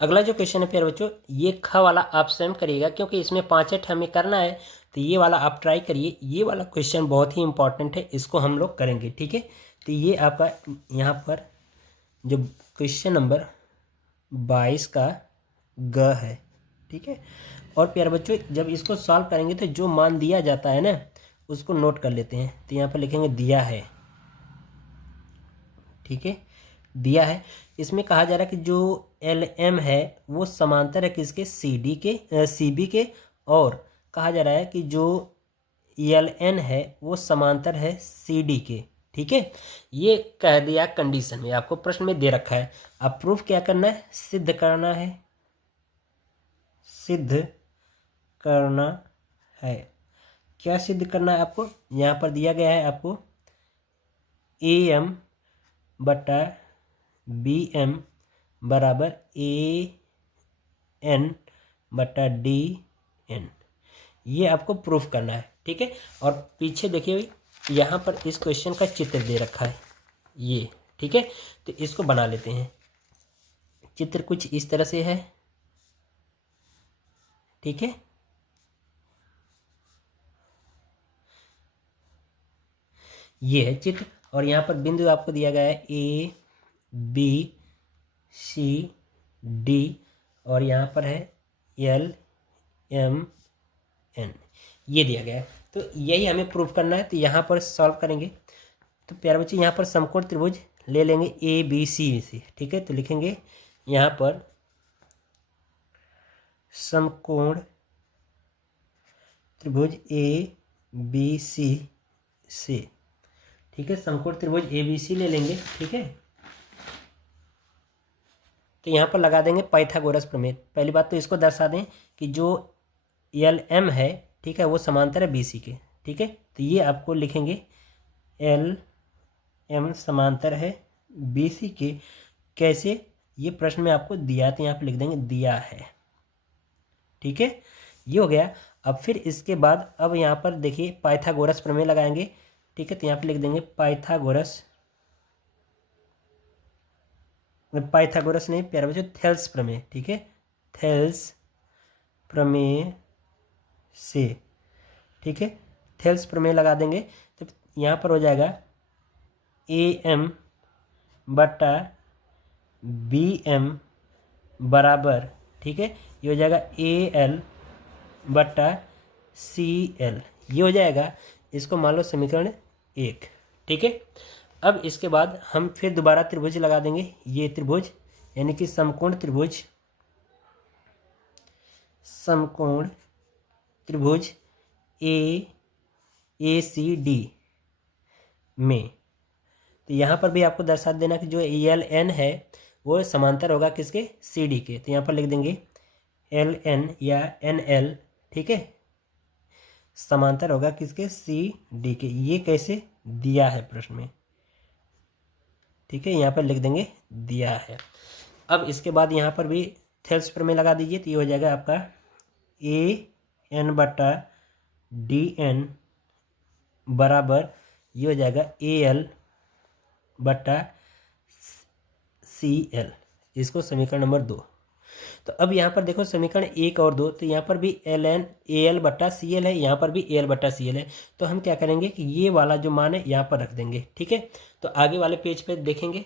अगला जो क्वेश्चन है प्यारे बच्चों, ये ख वाला आप स्वयं करिएगा क्योंकि इसमें 5 हमें करना है, तो ये वाला आप ट्राई करिए। ये वाला क्वेश्चन बहुत ही इंपॉर्टेंट है, इसको हम लोग करेंगे, ठीक है। तो ये आपका यहाँ पर जो क्वेश्चन नंबर 22 का ग है, ठीक है। और प्यारे बच्चों जब इसको सॉल्व करेंगे तो जो मान दिया जाता है ना उसको नोट कर लेते हैं, तो यहाँ पर लिखेंगे दिया है, ठीक है, दिया है। इसमें कहा जा रहा है कि जो LM है वो समांतर है किसके, CB के, और कहा जा रहा है कि जो LN है वो समांतर है CD के, ठीक है। ये कह दिया कंडीशन में, आपको प्रश्न में दे रखा है, अब प्रूफ क्या करना है, सिद्ध करना है, सिद्ध करना है। क्या सिद्ध करना है आपको? यहाँ पर दिया गया है आपको AM बटा BM बराबर AN बटा DN, ये आपको प्रूफ करना है। ठीक है, और पीछे देखिए यहाँ पर इस क्वेश्चन का चित्र दे रखा है ये। ठीक है, तो इसको बना लेते हैं। चित्र कुछ इस तरह से है। ठीक है, ये है चित्र, और यहाँ पर बिंदु आपको दिया गया है ABCD, और यहाँ पर है LMN, ये दिया गया है। तो यही हमें प्रूफ करना है। तो यहाँ पर सॉल्व करेंगे। तो प्यारे बच्चे यहाँ पर समकोण त्रिभुज ले लेंगे ABC से। ठीक है, तो लिखेंगे यहाँ पर समकोण त्रिभुज ABC से। ठीक है, समकोण त्रिभुज ABC ले लेंगे। ठीक है, तो यहाँ पर लगा देंगे पाइथागोरस प्रमेय। पहली बात तो इसको दर्शा दें कि जो LM है, ठीक है, वो समांतर है BC के। ठीक है, तो ये आपको लिखेंगे LM समांतर है BC के। कैसे? ये प्रश्न में आपको दिया, तो यहाँ पर लिख देंगे दिया है। ठीक है, ये हो गया। अब फिर इसके बाद अब यहाँ पर देखिए पाइथागोरस प्रमेय लगाएंगे। ठीक है, तो यहाँ पे लिख देंगे पाइथागोरस नहीं प्यारे बच्चों, थेल्स प्रमेय। ठीक है, थेल्स प्रमेय से। ठीक है, थेल्स प्रमेय लगा देंगे तो यहाँ पर हो जाएगा AM बटा BM बराबर, ठीक है, ये हो जाएगा AL बटा CL, ये हो जाएगा। इसको मान लो समीकरण 1। ठीक है, अब इसके बाद हम फिर दोबारा त्रिभुज लगा देंगे। ये त्रिभुज यानी कि समकोण त्रिभुज AACD में। तो यहाँ पर भी आपको दर्शा देना कि जो LN है वो समांतर होगा किसके? CD के। तो यहाँ पर लिख देंगे LN या NL, ठीक है, समांतर होगा किसके? CD के। ये कैसे दिया है प्रश्न में? ठीक है, यहाँ पर लिख देंगे दिया है। अब इसके बाद यहाँ पर भी थेल्स प्रमेय लगा दीजिए। तो ये हो जाएगा आपका AN बटा DN बराबर, ये हो जाएगा AL बटा CL। इसको समीकरण नंबर 2। तो अब यहाँ पर देखो समीकरण 1 और 2, तो यहाँ पर भी LN AL बटा CL है, यहाँ पर भी AL बटा CL है। तो हम क्या करेंगे कि ये वाला जो मान है यहाँ पर रख देंगे। ठीक है, तो आगे वाले पेज पे देखेंगे।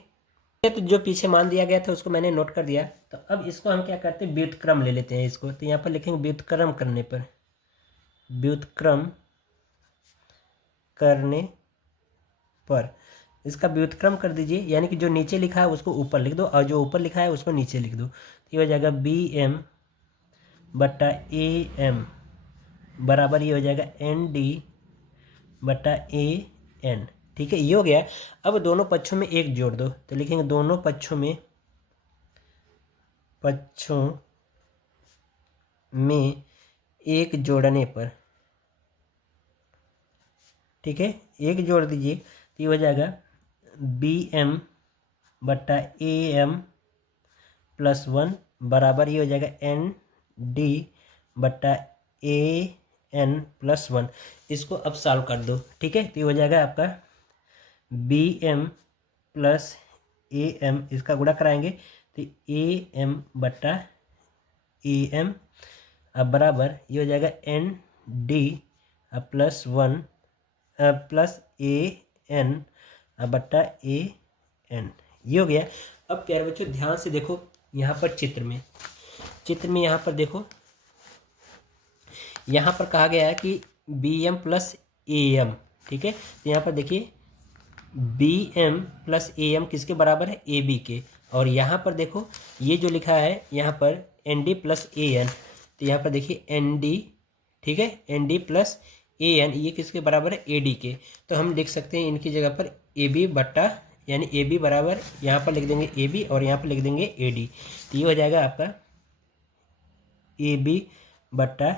तो जो पीछे मान दिया गया था उसको मैंने नोट कर दिया। तो अब इसको हम क्या करते हैं, व्युत्क्रम ले लेते हैं इसको। तो यहाँ पर लिखेंगे व्युत्क्रम करने पर, व्युत्क्रम करने पर इसका व्युत्क्रम कर दीजिए, यानी कि जो नीचे लिखा है उसको ऊपर लिख दो और जो ऊपर लिखा है उसको नीचे लिख दो। तो ये हो जाएगा BM बटा AM बराबर, ये हो जाएगा ND बटा AN। ठीक है, ये हो गया। अब दोनों पक्षों में एक जोड़ दो। तो लिखेंगे दोनों पक्षों में एक जोड़ने पर, ठीक है, एक जोड़ दीजिए। तो ये हो जाएगा BM बटा AM प्लस 1 बराबर, ये हो जाएगा ND बटा AN प्लस 1। इसको अब सॉल्व कर दो। ठीक है, तो ये हो जाएगा आपका BM प्लस AM, इसका गुणा कराएंगे तो AM बटा AM अब बराबर, ये हो जाएगा ND प्लस 1 प्लस AN बटा AN, ये हो गया। अब प्यारे बच्चों ध्यान से देखो यहाँ पर चित्र में यहाँ पर देखो, यहाँ पर कहा गया है कि BM प्लस AM। ठीक है, तो यहाँ पर देखिए BM प्लस AM किसके बराबर है? AB के। और यहाँ पर देखो ये जो लिखा है यहाँ पर ND प्लस AN, तो यहाँ पर देखिए ND, ठीक है, ND प्लस AN ये किसके बराबर है? AD के। तो हम लिख सकते हैं इनकी जगह पर AB बट्टा, यानी AB बराबर यहाँ पर लिख देंगे AB और यहाँ पर लिख देंगे AD। तो ये हो जाएगा आपका AB बट्टा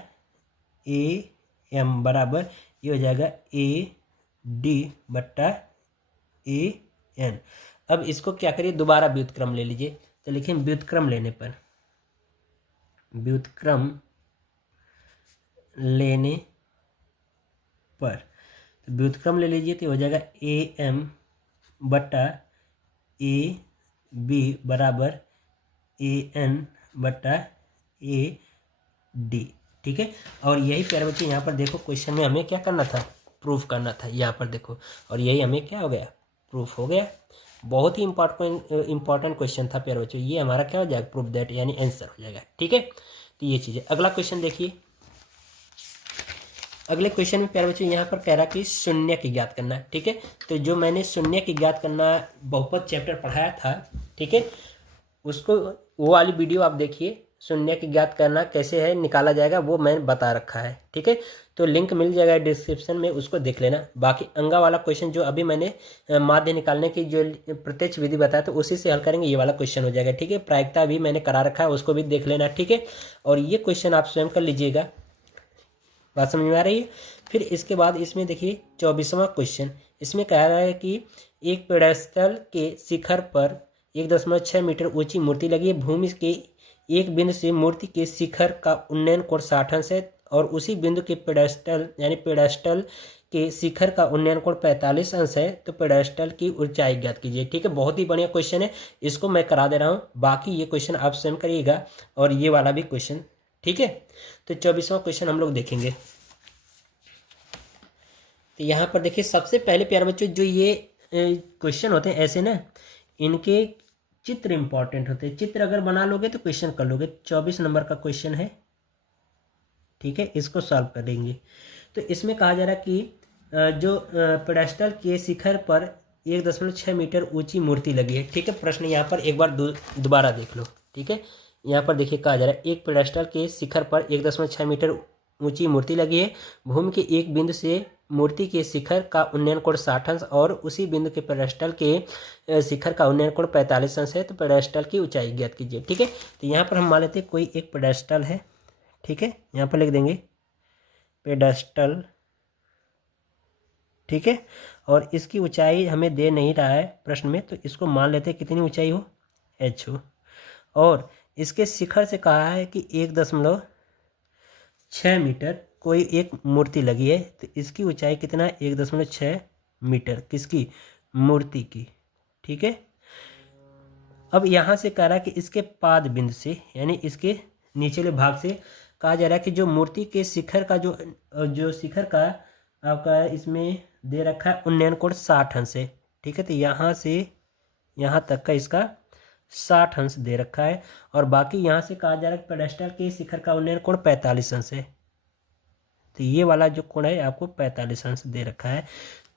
एम बराबर ये हो जाएगा AD/AN। अब इसको क्या करिए, दोबारा व्युत्क्रम ले लीजिए। तो लिखिए व्युत्क्रम लेने पर, व्युत्क्रम लेने पर तो व्युत्क्रम ले लीजिए तो हो जाएगा AM/AB बराबर AN/AD। ठीक है। और यही प्यारे बच्चे यहाँ पर देखो क्वेश्चन में हमें क्या करना था, प्रूफ करना था। यहाँ पर देखो, और यही हमें क्या हो गया, प्रूफ हो गया। बहुत ही इंपॉर्टेंट क्वेश्चन था प्यारे बच्चों। ये हमारा क्या हो जाएगा, प्रूफ दैट, यानी आंसर हो जाएगा। ठीक है। तो ये चीज़ है। अगला क्वेश्चन देखिए। अगले क्वेश्चन में प्यारे बच्चों यहाँ पर कह रहा कि शून्य की ज्ञात करना है। ठीक है। तो जो मैंने शून्य की ज्ञात करना बहुपद चैप्टर पढ़ाया था, ठीक है, उसको वो वाली वीडियो आप देखिए। शून्य की ज्ञात करना कैसे है, निकाला जाएगा, वो मैंने बता रखा है। ठीक है। तो लिंक मिल जाएगा डिस्क्रिप्शन में, उसको देख लेना। बाकी अंगा वाला क्वेश्चन जो अभी मैंने माध्य निकालने की जो प्रत्यक्ष विधि बताया था उसी से हल करेंगे, ये वाला क्वेश्चन हो जाएगा। ठीक है। प्रायिकता भी मैंने करा रखा है, उसको भी देख लेना। ठीक है। और ये क्वेश्चन आप स्वयं कर लीजिएगा। बात समझ में आ रही है। फिर इसके बाद इसमें देखिए 24वां क्वेश्चन। इसमें कह रहा है कि एक पेड़स्थल के शिखर पर 1.6 मीटर ऊंची मूर्ति लगी है। भूमि के एक बिंदु से मूर्ति के शिखर का उन्नयन कोण 60 अंश है और उसी बिंदु के पेड़स्टल यानी पेड़स्टल के शिखर का उन्नयन कोण 45 अंश है। तो पेड़स्टल की ऊंचाई ज्ञात कीजिए। ठीक है। बहुत ही बढ़िया क्वेश्चन है, इसको मैं करा दे रहा हूँ। बाकी ये क्वेश्चन आप स्वयं करिएगा, और ये वाला भी क्वेश्चन। ठीक है। तो 24वां क्वेश्चन हम लोग देखेंगे। तो यहाँ पर देखिए, सबसे पहले प्यारे बच्चों जो ये क्वेश्चन होते हैं ऐसे ना, इनके चित्र इंपॉर्टेंट होते हैं। चित्र अगर बना लोगे तो क्वेश्चन कर लोगे। 24 नंबर का क्वेश्चन है। ठीक है। इसको सॉल्व करेंगे। तो इसमें कहा जा रहा है कि जो पेडेस्टल के शिखर पर 1.6 मीटर ऊंची मूर्ति लगी है। ठीक है। प्रश्न यहाँ पर एक बार दोबारा देख लो। ठीक है। यहाँ पर देखिए कहा जा रहा है एक पेडेस्टल के शिखर पर 1.6 मीटर ऊंची मूर्ति लगी है। भूमि के एक बिंदु से मूर्ति के शिखर का उन्नयन कोण 60 अंश और उसी बिंदु के पेडेस्टल के शिखर का उन्नयन कोण 45 अंश है। तो पेडेस्टल की ऊंचाई ज्ञात कीजिए। ठीक है। तो यहाँ पर हम मान लेते हैं कोई एक पेडेस्टल है। ठीक है। यहाँ पर लिख देंगे पेडेस्टल। ठीक है। और इसकी ऊंचाई हमें दे नहीं रहा है प्रश्न में, तो इसको मान लेते हैं कितनी ऊंचाई हो, h हो। और इसके शिखर से कहा है कि 1.6 मीटर कोई एक मूर्ति लगी है। तो इसकी ऊंचाई कितना है, 1.6 मीटर। किसकी, मूर्ति की। ठीक है। अब यहाँ से कह रहा है कि इसके पाद बिंदु से यानी इसके निचले भाग से कहा जा रहा है कि जो मूर्ति के शिखर का जो शिखर का आपका इसमें दे रखा है उन्नयन कोण 60 अंश है। ठीक है। तो यहाँ से यहाँ तक का इसका 60 अंश दे रखा है। और बाकी यहाँ से कहा जा रहा है कि पेडेस्टल के शिखर का उन्नयन कोण 45 अंश है। तो ये वाला जो कोण है आपको 45 अंश दे रखा है।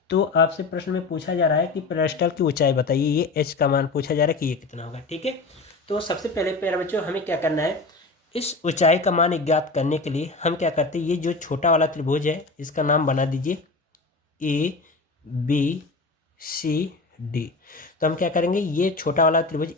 तो आपसे प्रश्न में पूछा जा रहा है कि पेडेस्टल की ऊंचाई बताइए। ये h का मान पूछा जा रहा है कि ये कितना होगा। ठीक है। तो सबसे पहले प्यारे बच्चों हमें क्या करना है, इस ऊंचाई का मान ज्ञात करने के लिए हम क्या करते हैं, ये जो छोटा वाला त्रिभुज है इसका नाम बना दीजिए ABCD। तो हम क्या करेंगे, ये छोटा वाला त्रिभुज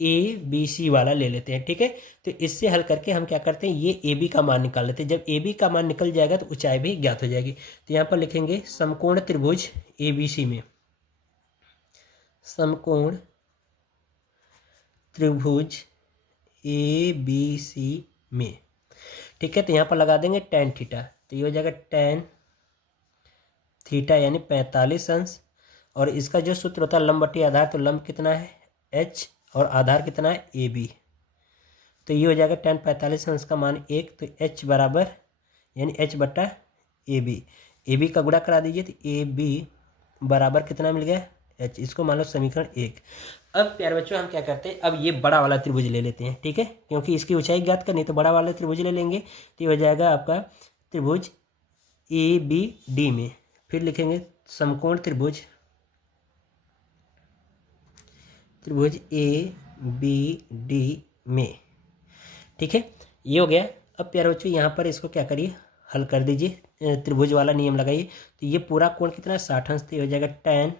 ABC वाला ले लेते हैं। ठीक है। तो इससे हल करके हम क्या करते हैं, ये AB का मान निकाल लेते हैं। जब AB का मान निकल जाएगा तो ऊंचाई भी ज्ञात हो जाएगी। तो यहाँ पर लिखेंगे समकोण त्रिभुज ABC में, समकोण त्रिभुज ABC में। ठीक है। तो यहाँ पर लगा देंगे tan थीटा। तो ये हो जाएगा tan थीटा यानी 45 अंश। और इसका जो सूत्र होता है लंब बटे आधार, तो लंब कितना है h और आधार कितना है AB। तो ये हो जाएगा tan 45 अंश का मान 1। तो h बराबर यानी h/AB का गुणा करा दीजिए। तो AB बराबर कितना मिल गया, h। इसको मान लो समीकरण 1। अब प्यारे बच्चों हम क्या करते हैं, अब ये बड़ा वाला त्रिभुज ले लेते हैं। ठीक है। क्योंकि इसकी ऊंचाई ज्ञात करनी तो बड़ा वाला त्रिभुज ले लेंगे। तो ये हो जाएगा आपका त्रिभुज ABD में। फिर लिखेंगे समकोण त्रिभुज ABD में। ठीक है। ये हो गया। अब प्यारे बच्चों यहाँ पर इसको क्या करिए, हल कर दीजिए, त्रिभुज वाला नियम लगाइए। तो ये पूरा कोण कितना है 60 अंश। तो ये हो जाएगा tan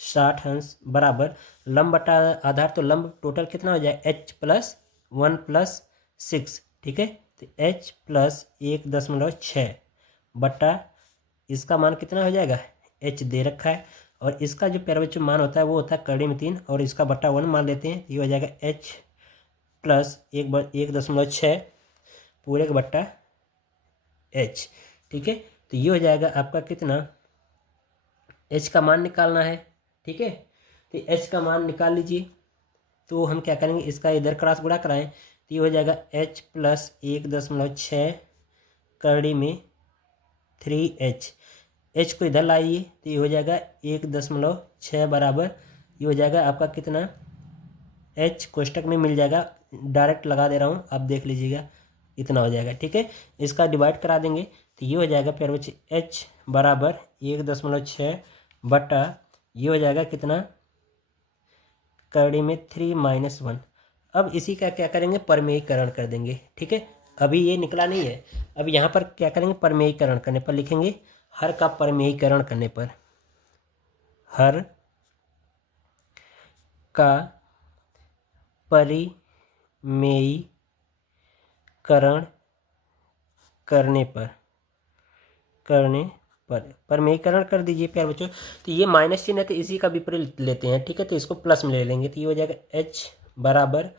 60 अंश बराबर लंब बटा आधार, तो लंब टोटल कितना हो जाएगा h + 1 + 6। ठीक है। तो h प्लस 1.6 बटा इसका मान कितना हो जाएगा, h दे रखा है, और इसका जो प्यारे बच्चों मान होता है वो होता है कड़ी में 3, और इसका बटा 1 मान लेते हैं। ये हो जाएगा h प्लस 1.6 पूरे का बट्टा h। ठीक है, तो ये हो जाएगा आपका कितना, h का मान निकालना है। ठीक है, तो h का मान निकाल लीजिए। तो हम क्या करेंगे, इसका इधर क्रॉस गुणा कराएं, तो ये हो जाएगा h प्लस 1.6 कड़ी में 3h। h को इधर लाइए तो ये हो जाएगा 1.6 बराबर, ये हो जाएगा आपका कितना, h कोष्टक में मिल जाएगा, डायरेक्ट लगा दे रहा हूँ, आप देख लीजिएगा इतना हो जाएगा। ठीक है, इसका डिवाइड करा देंगे तो ये हो जाएगा प्यारे बच्चे h बराबर 1.6 बटा ये हो जाएगा कितना, कड़ी में 3 - 1। अब इसी का क्या करेंगे, परमेयीकरण कर देंगे। ठीक है, अभी ये निकला नहीं है, अब यहाँ पर क्या करेंगे, परमेयीकरण करने पर लिखेंगे, हर का परमेयीकरण करने पर, हर का परिमेयीकरण करने पर परमेयीकरण कर दीजिए प्यारे बच्चों। तो ये माइनस चिन्ह है तो इसी का विपरीत लेते हैं। ठीक है, तो इसको प्लस में ले लेंगे, तो ये हो जाएगा h बराबर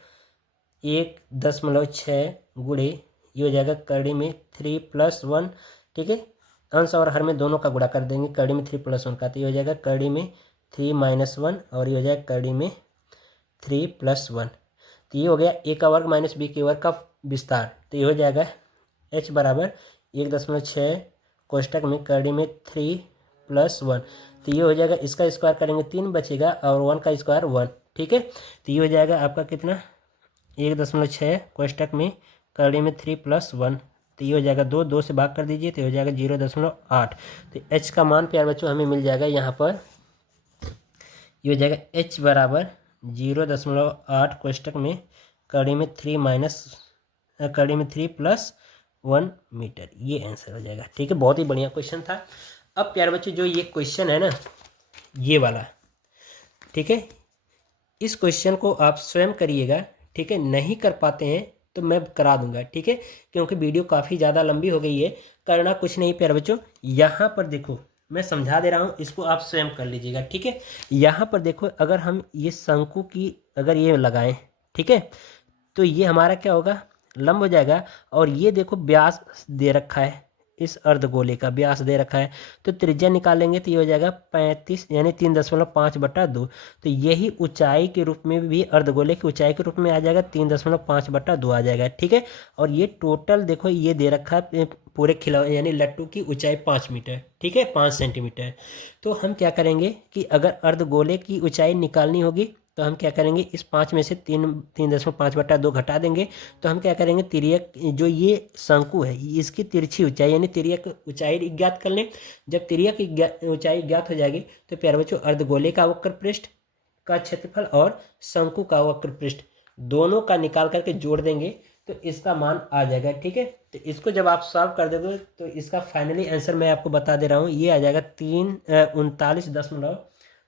1.6 गुणे ये हो जाएगा कड़ी में 3 + 1। ठीक है, अंश और हर में दोनों का गुणा कर देंगे, कड़ी में 3 + 1 का, तो ये हो जाएगा कड़ी में 3 - 1 और ये हो जाएगा कड़ी में 3 + 1। तो ये हो गया a का वर्ग माइनस b के वर्ग का विस्तार। तो ये हो जाएगा h बराबर 1.6 कोष्टक में कड़ी में 3 + 1। तो ये हो जाएगा, इसका स्क्वायर करेंगे 3 बचेगा और 1 का स्क्वायर 1। ठीक है, तो ये हो जाएगा आपका कितना, 1.6 कोष्टक में कड़ी में 3 + 1। तो ये हो जाएगा 2 से भाग कर दीजिए तो हो जाएगा 0.8। तो h का मान प्यारे बच्चों हमें मिल जाएगा यहाँ पर, ये हो जाएगा h बराबर 0.8 कोष्टक में कड़ी में 3 + 1 मीटर। ये आंसर हो जाएगा। ठीक है, बहुत ही बढ़िया क्वेश्चन था। अब प्यारे बच्चों जो ये क्वेश्चन है ना, ये वाला, ठीक है, इस क्वेश्चन को आप स्वयं करिएगा। ठीक है, नहीं कर पाते हैं तो मैं करा दूंगा। ठीक है, क्योंकि वीडियो काफ़ी ज़्यादा लंबी हो गई है। करना कुछ नहीं प्यारे बच्चों, यहाँ पर देखो मैं समझा दे रहा हूँ, इसको आप स्वयं कर लीजिएगा। ठीक है, यहाँ पर देखो, अगर हम ये शंकु की अगर ये लगाएं, ठीक है, तो ये हमारा क्या होगा, लंब हो जाएगा। और ये देखो व्यास दे रखा है, इस अर्धगोले का व्यास दे रखा है, तो त्रिज्या निकालेंगे तो ये हो जाएगा 35 यानी 3.5/2। तो यही ऊंचाई के रूप में भी, अर्धगोले की ऊंचाई के रूप में आ जाएगा 3.5/2 आ जाएगा। ठीक है, और ये टोटल देखो ये दे रखा है पूरे खिलौने यानी लट्टू की ऊंचाई 5 मीटर। ठीक है, 5 सेंटीमीटर। तो हम क्या करेंगे कि अगर अर्धगोले की ऊंचाई निकालनी होगी तो हम क्या करेंगे, इस 5 में से 3.5/2 घटा देंगे। तो हम क्या करेंगे, तिर्यक जो ये शंकु है इसकी तिरछी ऊंचाई यानी तिर्यक ऊंचाई ज्ञात कर लें। जब तिर्यक ऊंचाई ज्ञात हो जाएगी तो प्यारे बच्चों अर्धगोले का वक्र पृष्ठ का क्षेत्रफल और शंकु का वक्र पृष्ठ दोनों का निकाल करके जोड़ देंगे तो इसका मान आ जाएगा। ठीक है, तो इसको जब आप सॉल्व कर दोगे तो इसका फाइनली आंसर मैं आपको बता दे रहा हूँ, ये आ जाएगा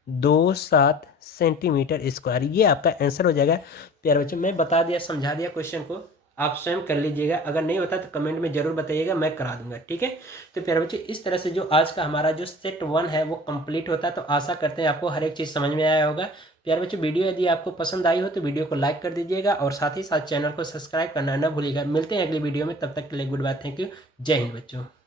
39.27 सेंटीमीटर स्क्वायर। ये आपका आंसर हो जाएगा। प्यारे बच्चों मैं बता दिया, समझा दिया क्वेश्चन को, आप स्वयं कर लीजिएगा। अगर नहीं होता तो कमेंट में जरूर बताइएगा, मैं करा दूंगा। ठीक है, तो प्यारे बच्चों इस तरह से जो आज का हमारा जो सेट 1 है वो कंप्लीट होता है। तो आशा करते हैं आपको हर एक चीज़ समझ में आया होगा। प्यारे बच्चों वीडियो यदि आपको पसंद आई हो तो वीडियो को लाइक कर दीजिएगा और साथ ही साथ चैनल को सब्सक्राइब करना न भूलिएगा। मिलते हैं अगली वीडियो में, तब तक के लिए गुड बाय, थैंक यू, जय हिंद बच्चों।